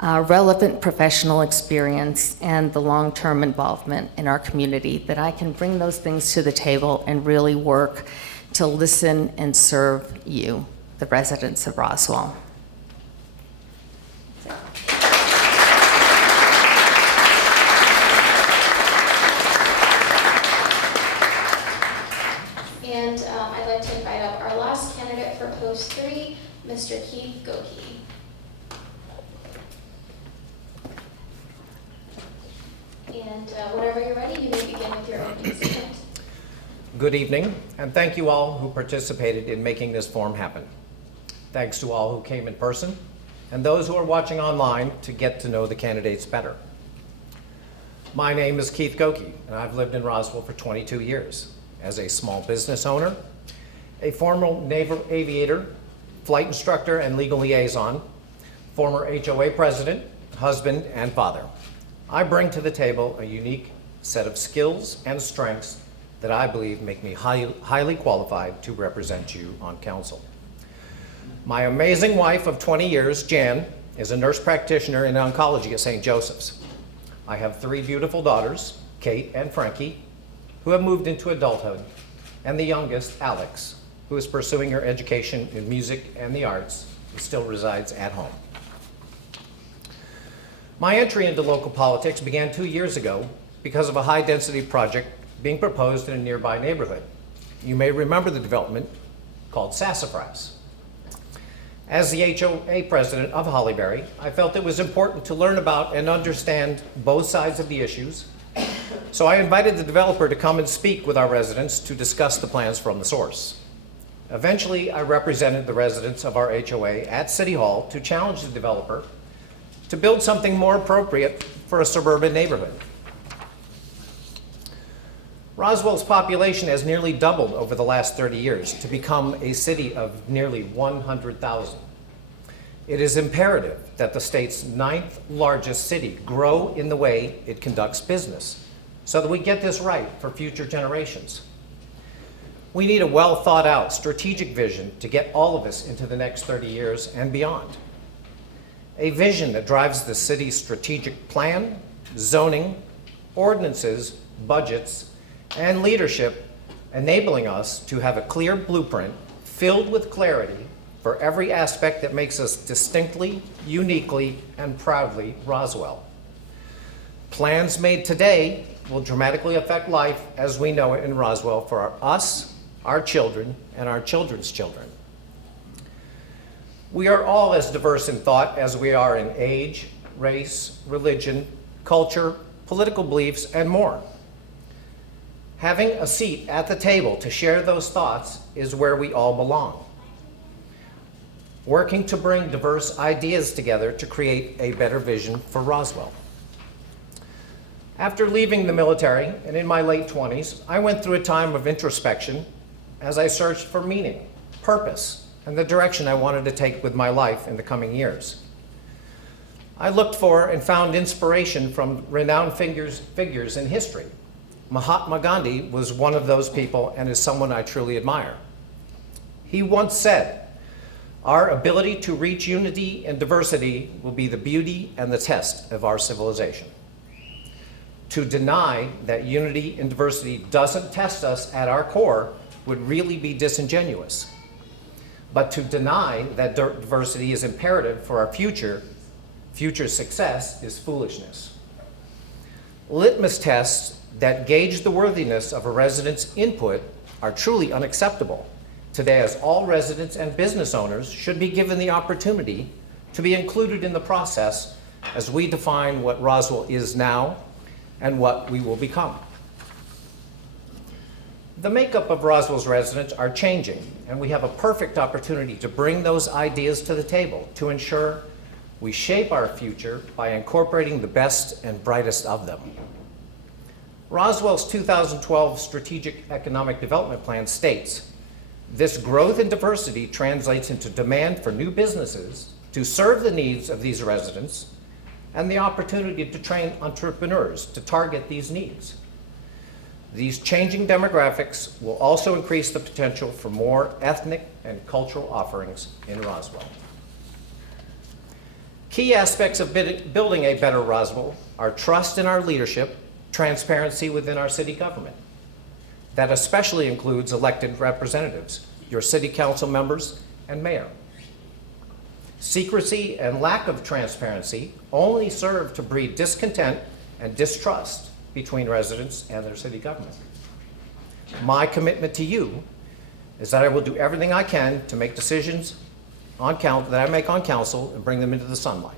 relevant professional experience, and the long-term involvement in our community, that I can bring those things to the table and really work to listen and serve you, the residents of Roswell. And I'd like to invite up our last candidate for Post 3, Mr. Keith Goki. And whenever you're ready, you may begin with your opening statement. Good evening, and thank you all who participated in making this forum happen. Thanks to all who came in person and those who are watching online to get to know the candidates better. My name is Keith Goki, and I've lived in Roswell for 22 years as a small business owner, a former naval aviator, flight instructor, and legal liaison, former HOA president, husband, and father. I bring to the table a unique set of skills and strengths that I believe make me highly qualified to represent you on council. My amazing wife of 20 years, Jan, is a nurse practitioner in oncology at St. Joseph's. I have 3 beautiful daughters, Kate and Frankie, who have moved into adulthood, and the youngest, Alex, who is pursuing her education in music and the arts and still resides at home. My entry into local politics began 2 years ago because of a high-density project being proposed in a nearby neighborhood. You may remember the development called Sassafras. As the HOA president of Hollyberry, I felt it was important to learn about and understand both sides of the issues, so I invited the developer to come and speak with our residents to discuss the plans from the source. Eventually, I represented the residents of our HOA at City Hall to challenge the developer to build something more appropriate for a suburban neighborhood. Roswell's population has nearly doubled over the last 30 years to become a city of nearly 100,000. It is imperative that the state's 9th largest city grow in the way it conducts business so that we get this right for future generations. We need a well thought out strategic vision to get all of us into the next 30 years and beyond. A vision that drives the city's strategic plan, zoning, ordinances, budgets, and leadership, enabling us to have a clear blueprint filled with clarity for every aspect that makes us distinctly, uniquely, and proudly Roswell. Plans made today will dramatically affect life as we know it in Roswell for us, our children, and our children's children. We are all as diverse in thought as we are in age, race, religion, culture, political beliefs, and more. Having a seat at the table to share those thoughts is where we all belong. Working to bring diverse ideas together to create a better vision for Roswell. After leaving the military and in my late 20s, I went through a time of introspection as I searched for meaning, purpose, and the direction I wanted to take with my life in the coming years. I looked for and found inspiration from renowned figures in history. Mahatma Gandhi was one of those people and is someone I truly admire. He once said, "Our ability to reach unity and diversity will be the beauty and the test of our civilization." To deny that unity and diversity doesn't test us at our core would really be disingenuous. But to deny that diversity is imperative for our future success is foolishness. Litmus tests that gauge the worthiness of a resident's input are truly unacceptable today, as all residents and business owners should be given the opportunity to be included in the process as we define what Roswell is now and what we will become. The makeup of Roswell's residents are changing, and we have a perfect opportunity to bring those ideas to the table to ensure we shape our future by incorporating the best and brightest of them. Roswell's 2012 Strategic Economic Development Plan states, "This growth and diversity translates into demand for new businesses to serve the needs of these residents and the opportunity to train entrepreneurs to target these needs. These changing demographics will also increase the potential for more ethnic and cultural offerings in Roswell." Key aspects of building a better Roswell are trust in our leadership, transparency within our city government. That especially includes elected representatives, your city council members, and mayor. Secrecy and lack of transparency only serve to breed discontent and distrust between residents and their city government. My commitment to you is that I will do everything I can to make decisions that I make on council and bring them into the sunlight.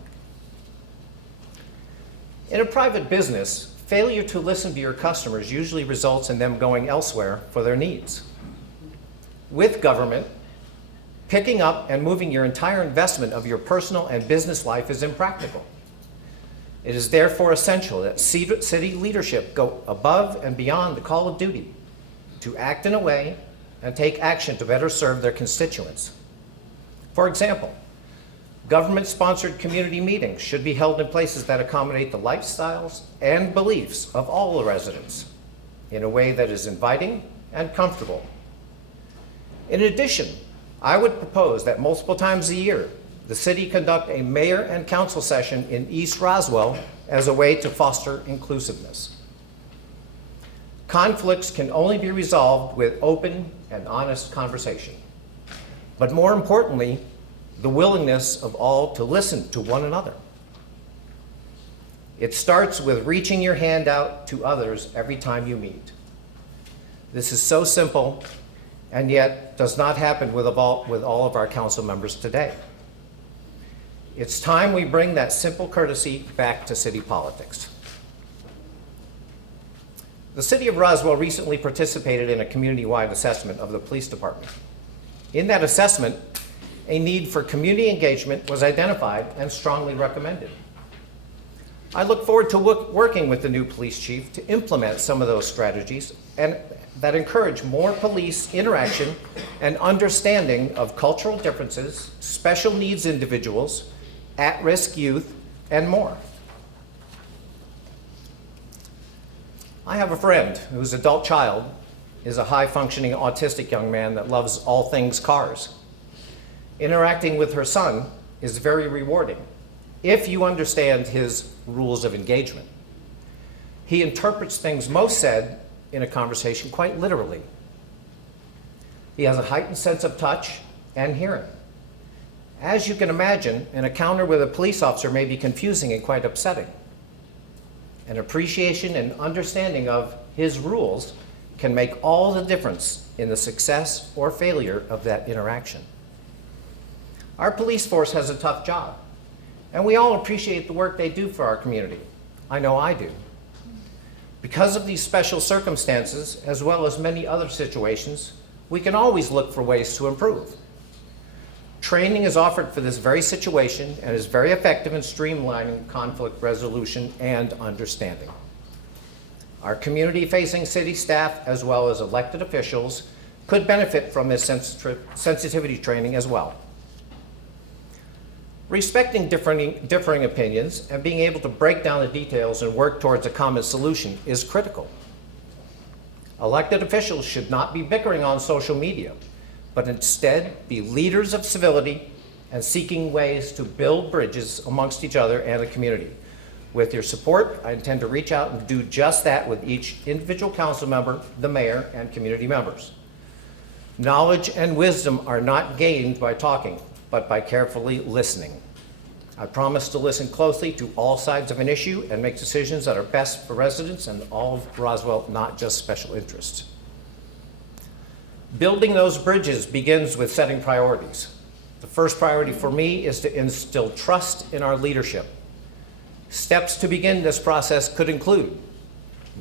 In a private business, failure to listen to your customers usually results in them going elsewhere for their needs. With government, picking up and moving your entire investment of your personal and business life is impractical. It is therefore essential that city leadership go above and beyond the call of duty to act in a way and take action to better serve their constituents. For example, government-sponsored community meetings should be held in places that accommodate the lifestyles and beliefs of all the residents in a way that is inviting and comfortable. In addition, I would propose that multiple times a year, the city conduct a mayor and council session in East Roswell as a way to foster inclusiveness. Conflicts can only be resolved with open and honest conversation. But more importantly, the willingness of all to listen to one another. It starts with reaching your hand out to others every time you meet. This is so simple, and yet does not happen with all of our council members today. It's time we bring that simple courtesy back to city politics. The City of Roswell recently participated in a community-wide assessment of the police department. In that assessment, a need for community engagement was identified and strongly recommended. I look forward to working with the new police chief to implement some of those strategies and that encourage more police interaction and understanding of cultural differences, special needs individuals, at-risk youth, and more. I have a friend whose adult child is a high-functioning autistic young man that loves all things cars. Interacting with her son is very rewarding if you understand his rules of engagement. He interprets things most said in a conversation quite literally. He has a heightened sense of touch and hearing. As you can imagine, an encounter with a police officer may be confusing and quite upsetting. An appreciation and understanding of his rules can make all the difference in the success or failure of that interaction. Our police force has a tough job, and we all appreciate the work they do for our community. I know I do. Because of these special circumstances, as well as many other situations, we can always look for ways to improve. Training is offered for this very situation and is very effective in streamlining conflict resolution and understanding. Our community-facing city staff, as well as elected officials, could benefit from this sensitivity training as well. Respecting differing opinions and being able to break down the details and work towards a common solution is critical. Elected officials should not be bickering on social media, but instead be leaders of civility and seeking ways to build bridges amongst each other and the community. With your support, I intend to reach out and do just that with each individual council member, the mayor, and community members. Knowledge and wisdom are not gained by talking, but by carefully listening. I promise to listen closely to all sides of an issue and make decisions that are best for residents and all of Roswell, not just special interests. Building those bridges begins with setting priorities. The first priority for me is to instill trust in our leadership. Steps to begin this process could include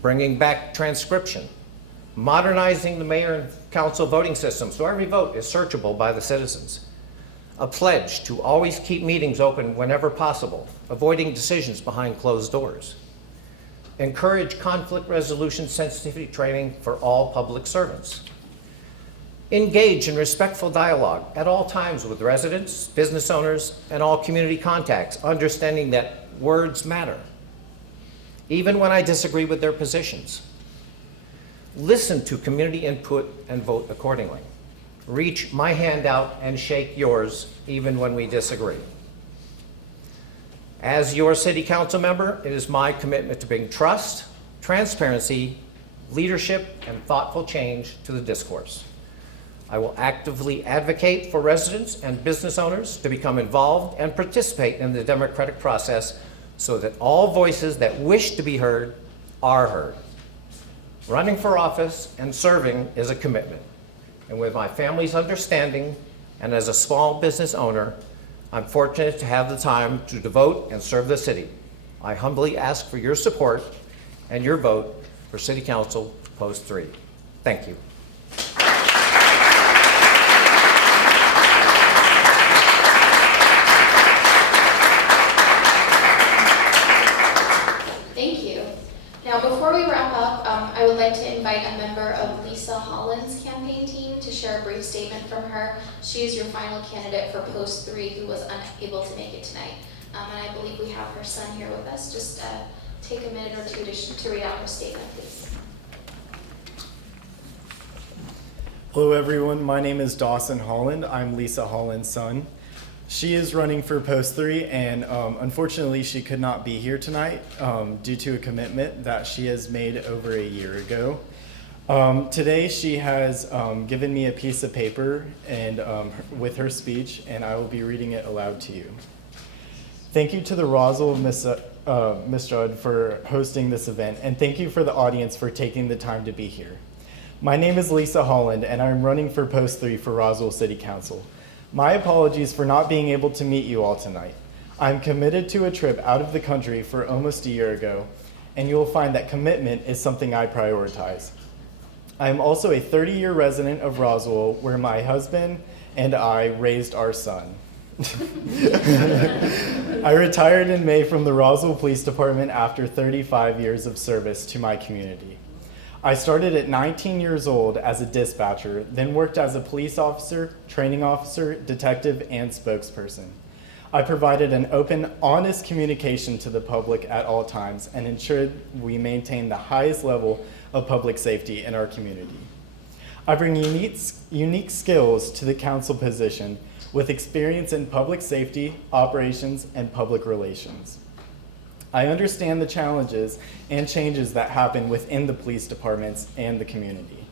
bringing back transcription, modernizing the mayor and council voting system so every vote is searchable by the citizens, a pledge to always keep meetings open whenever possible, avoiding decisions behind closed doors, encourage conflict resolution sensitivity training for all public servants, engage in respectful dialogue at all times with residents, business owners, and all community contacts, understanding that words matter, even when I disagree with their positions. Listen to community input and vote accordingly. Reach my hand out and shake yours, even when we disagree. As your city council member, it is my commitment to bring trust, transparency, leadership, and thoughtful change to the discourse. I will actively advocate for residents and business owners to become involved and participate in the democratic process so that all voices that wish to be heard are heard. Running for office and serving is a commitment. And with my family's understanding and as a small business owner, I'm fortunate to have the time to devote and serve the city. I humbly ask for your support and your vote for City Council Post 3. Thank you. Thank you. Now, before we wrap up, I would like to invite a member of Lisa Holland's campaign team to share a brief statement from her. She is your final candidate for Post 3 who was unable to make it tonight. And I believe we have her son here with us. Just take a minute or two to read out her statement, please. Hello everyone, my name is Dawson Holland. I'm Lisa Holland's son. She is running for Post 3 and unfortunately she could not be here tonight due to a commitment that she has made over a year ago. Today she has given me a piece of paper and with her speech, and I will be reading it aloud to you. Thank you to the Roswell Masjid for hosting this event, and thank you for the audience for taking the time to be here. My name is Lisa Holland, and I'm running for Post 3 for Roswell City Council. My apologies for not being able to meet you all tonight. I'm committed to a trip out of the country for almost a year ago, and you will find that commitment is something I prioritize. I am also a 30-year resident of Roswell, where my husband and I raised our son. I retired in May from the Roswell Police Department after 35 years of service to my community. I started at 19 years old as a dispatcher, then worked as a police officer, training officer, detective, and spokesperson. I provided an open, honest communication to the public at all times and ensured we maintain the highest level of public safety in our community. I bring unique skills to the council position with experience in public safety, operations, and public relations. I understand the challenges and changes that happen within the police departments and the community.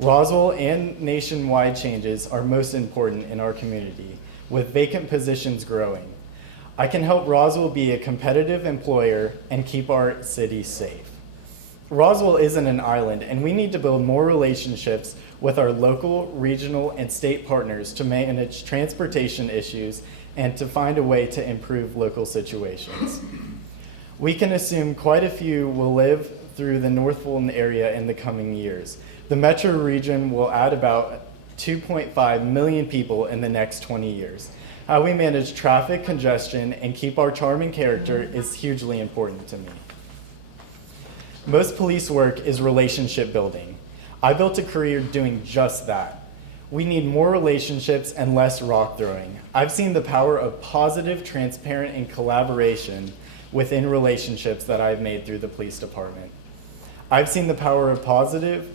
Roswell and nationwide changes are most important in our community, with vacant positions growing. I can help Roswell be a competitive employer and keep our city safe. Roswell isn't an island, and we need to build more relationships with our local, regional, and state partners to manage transportation issues and to find a way to improve local situations. We can assume quite a few will live through the North Fulton area in the coming years. The metro region will add about 2.5 million people in the next 20 years. How we manage traffic congestion and keep our charming character is hugely important to me. Most police work is relationship building. I built a career doing just that. We need more relationships and less rock throwing. I've seen the power of positive, transparent, and collaboration within relationships that I've made through the police department. I've seen the power of positive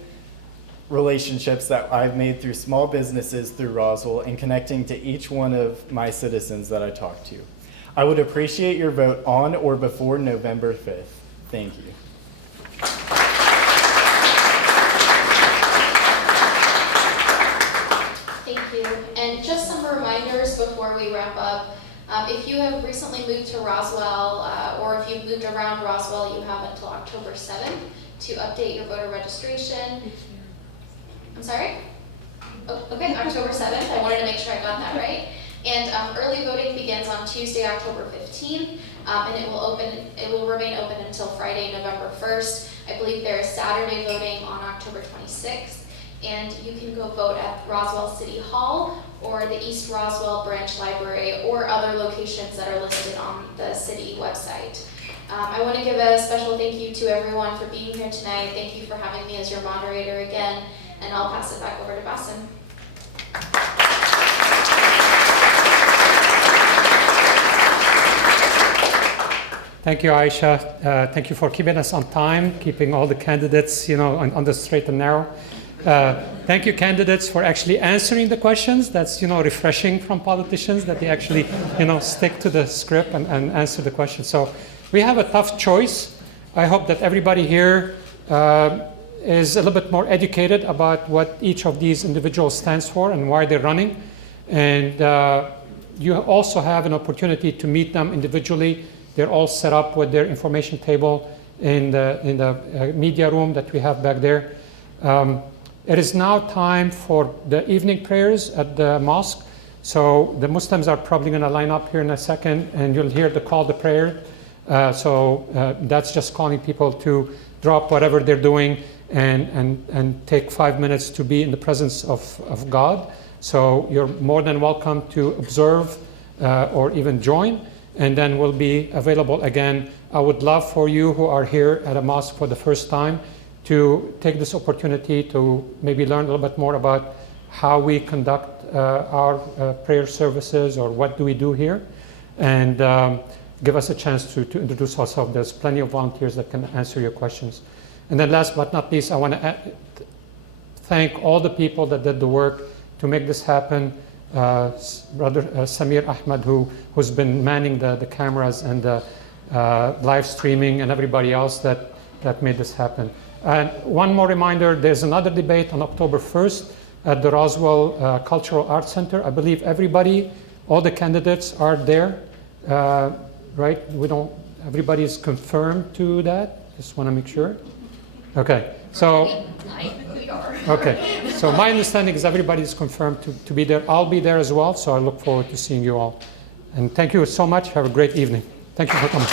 relationships that I've made through small businesses through Roswell and connecting to each one of my citizens that I talk to. I would appreciate your vote on or before November 5th. Thank you. Thank you. And just some reminders before we wrap up. If you have recently moved to Roswell, or if you've moved around Roswell, you have until October 7th to update your voter registration. I'm sorry? Okay, October 7th. I wanted to make sure I got that right. And early voting begins on Tuesday, October 15th, and it will remain open until Friday, November 1st. I believe there is Saturday voting on October 26th, and you can go vote at Roswell City Hall or the East Roswell Branch Library or other locations that are listed on the city website. I want to give a special thank you to everyone for being here tonight. Thank you for having me as your moderator again, and I'll pass it back over to Basim. Thank you, Aisha. Thank you for keeping us on time, keeping all the candidates, on the straight and narrow. Thank you, candidates, for actually answering the questions. That's, refreshing from politicians that they actually, stick to the script and answer the questions. So we have a tough choice. I hope that everybody here is a little bit more educated about what each of these individuals stands for and why they're running. And you also have an opportunity to meet them individually. They're all set up with their information table in the media room that we have back there. It is now time for the evening prayers at the mosque. So the Muslims are probably going to line up here in a second, and you'll hear the call to prayer. So that's just calling people to drop whatever they're doing and take 5 minutes to be in the presence of God. So you're more than welcome to observe or even join. And then we'll be available again. I would love for you who are here at a mosque for the first time to take this opportunity to maybe learn a little bit more about how we conduct our prayer services, or what do we do here, and give us a chance to introduce ourselves. There's plenty of volunteers that can answer your questions. And then last but not least, I want to thank all the people that did the work to make this happen. Brother Samir Ahmed, who's been manning the cameras and the live streaming, and everybody else that made this happen. And one more reminder, there's another debate on October 1st at the Roswell Cultural Arts Center. I believe all the candidates are there, right? Everybody is confirmed to that? Just want to make sure. Okay, so. Okay, so my understanding is everybody is confirmed to be there. I'll be there as well, so I look forward to seeing you all. And thank you so much. Have a great evening. Thank you for coming.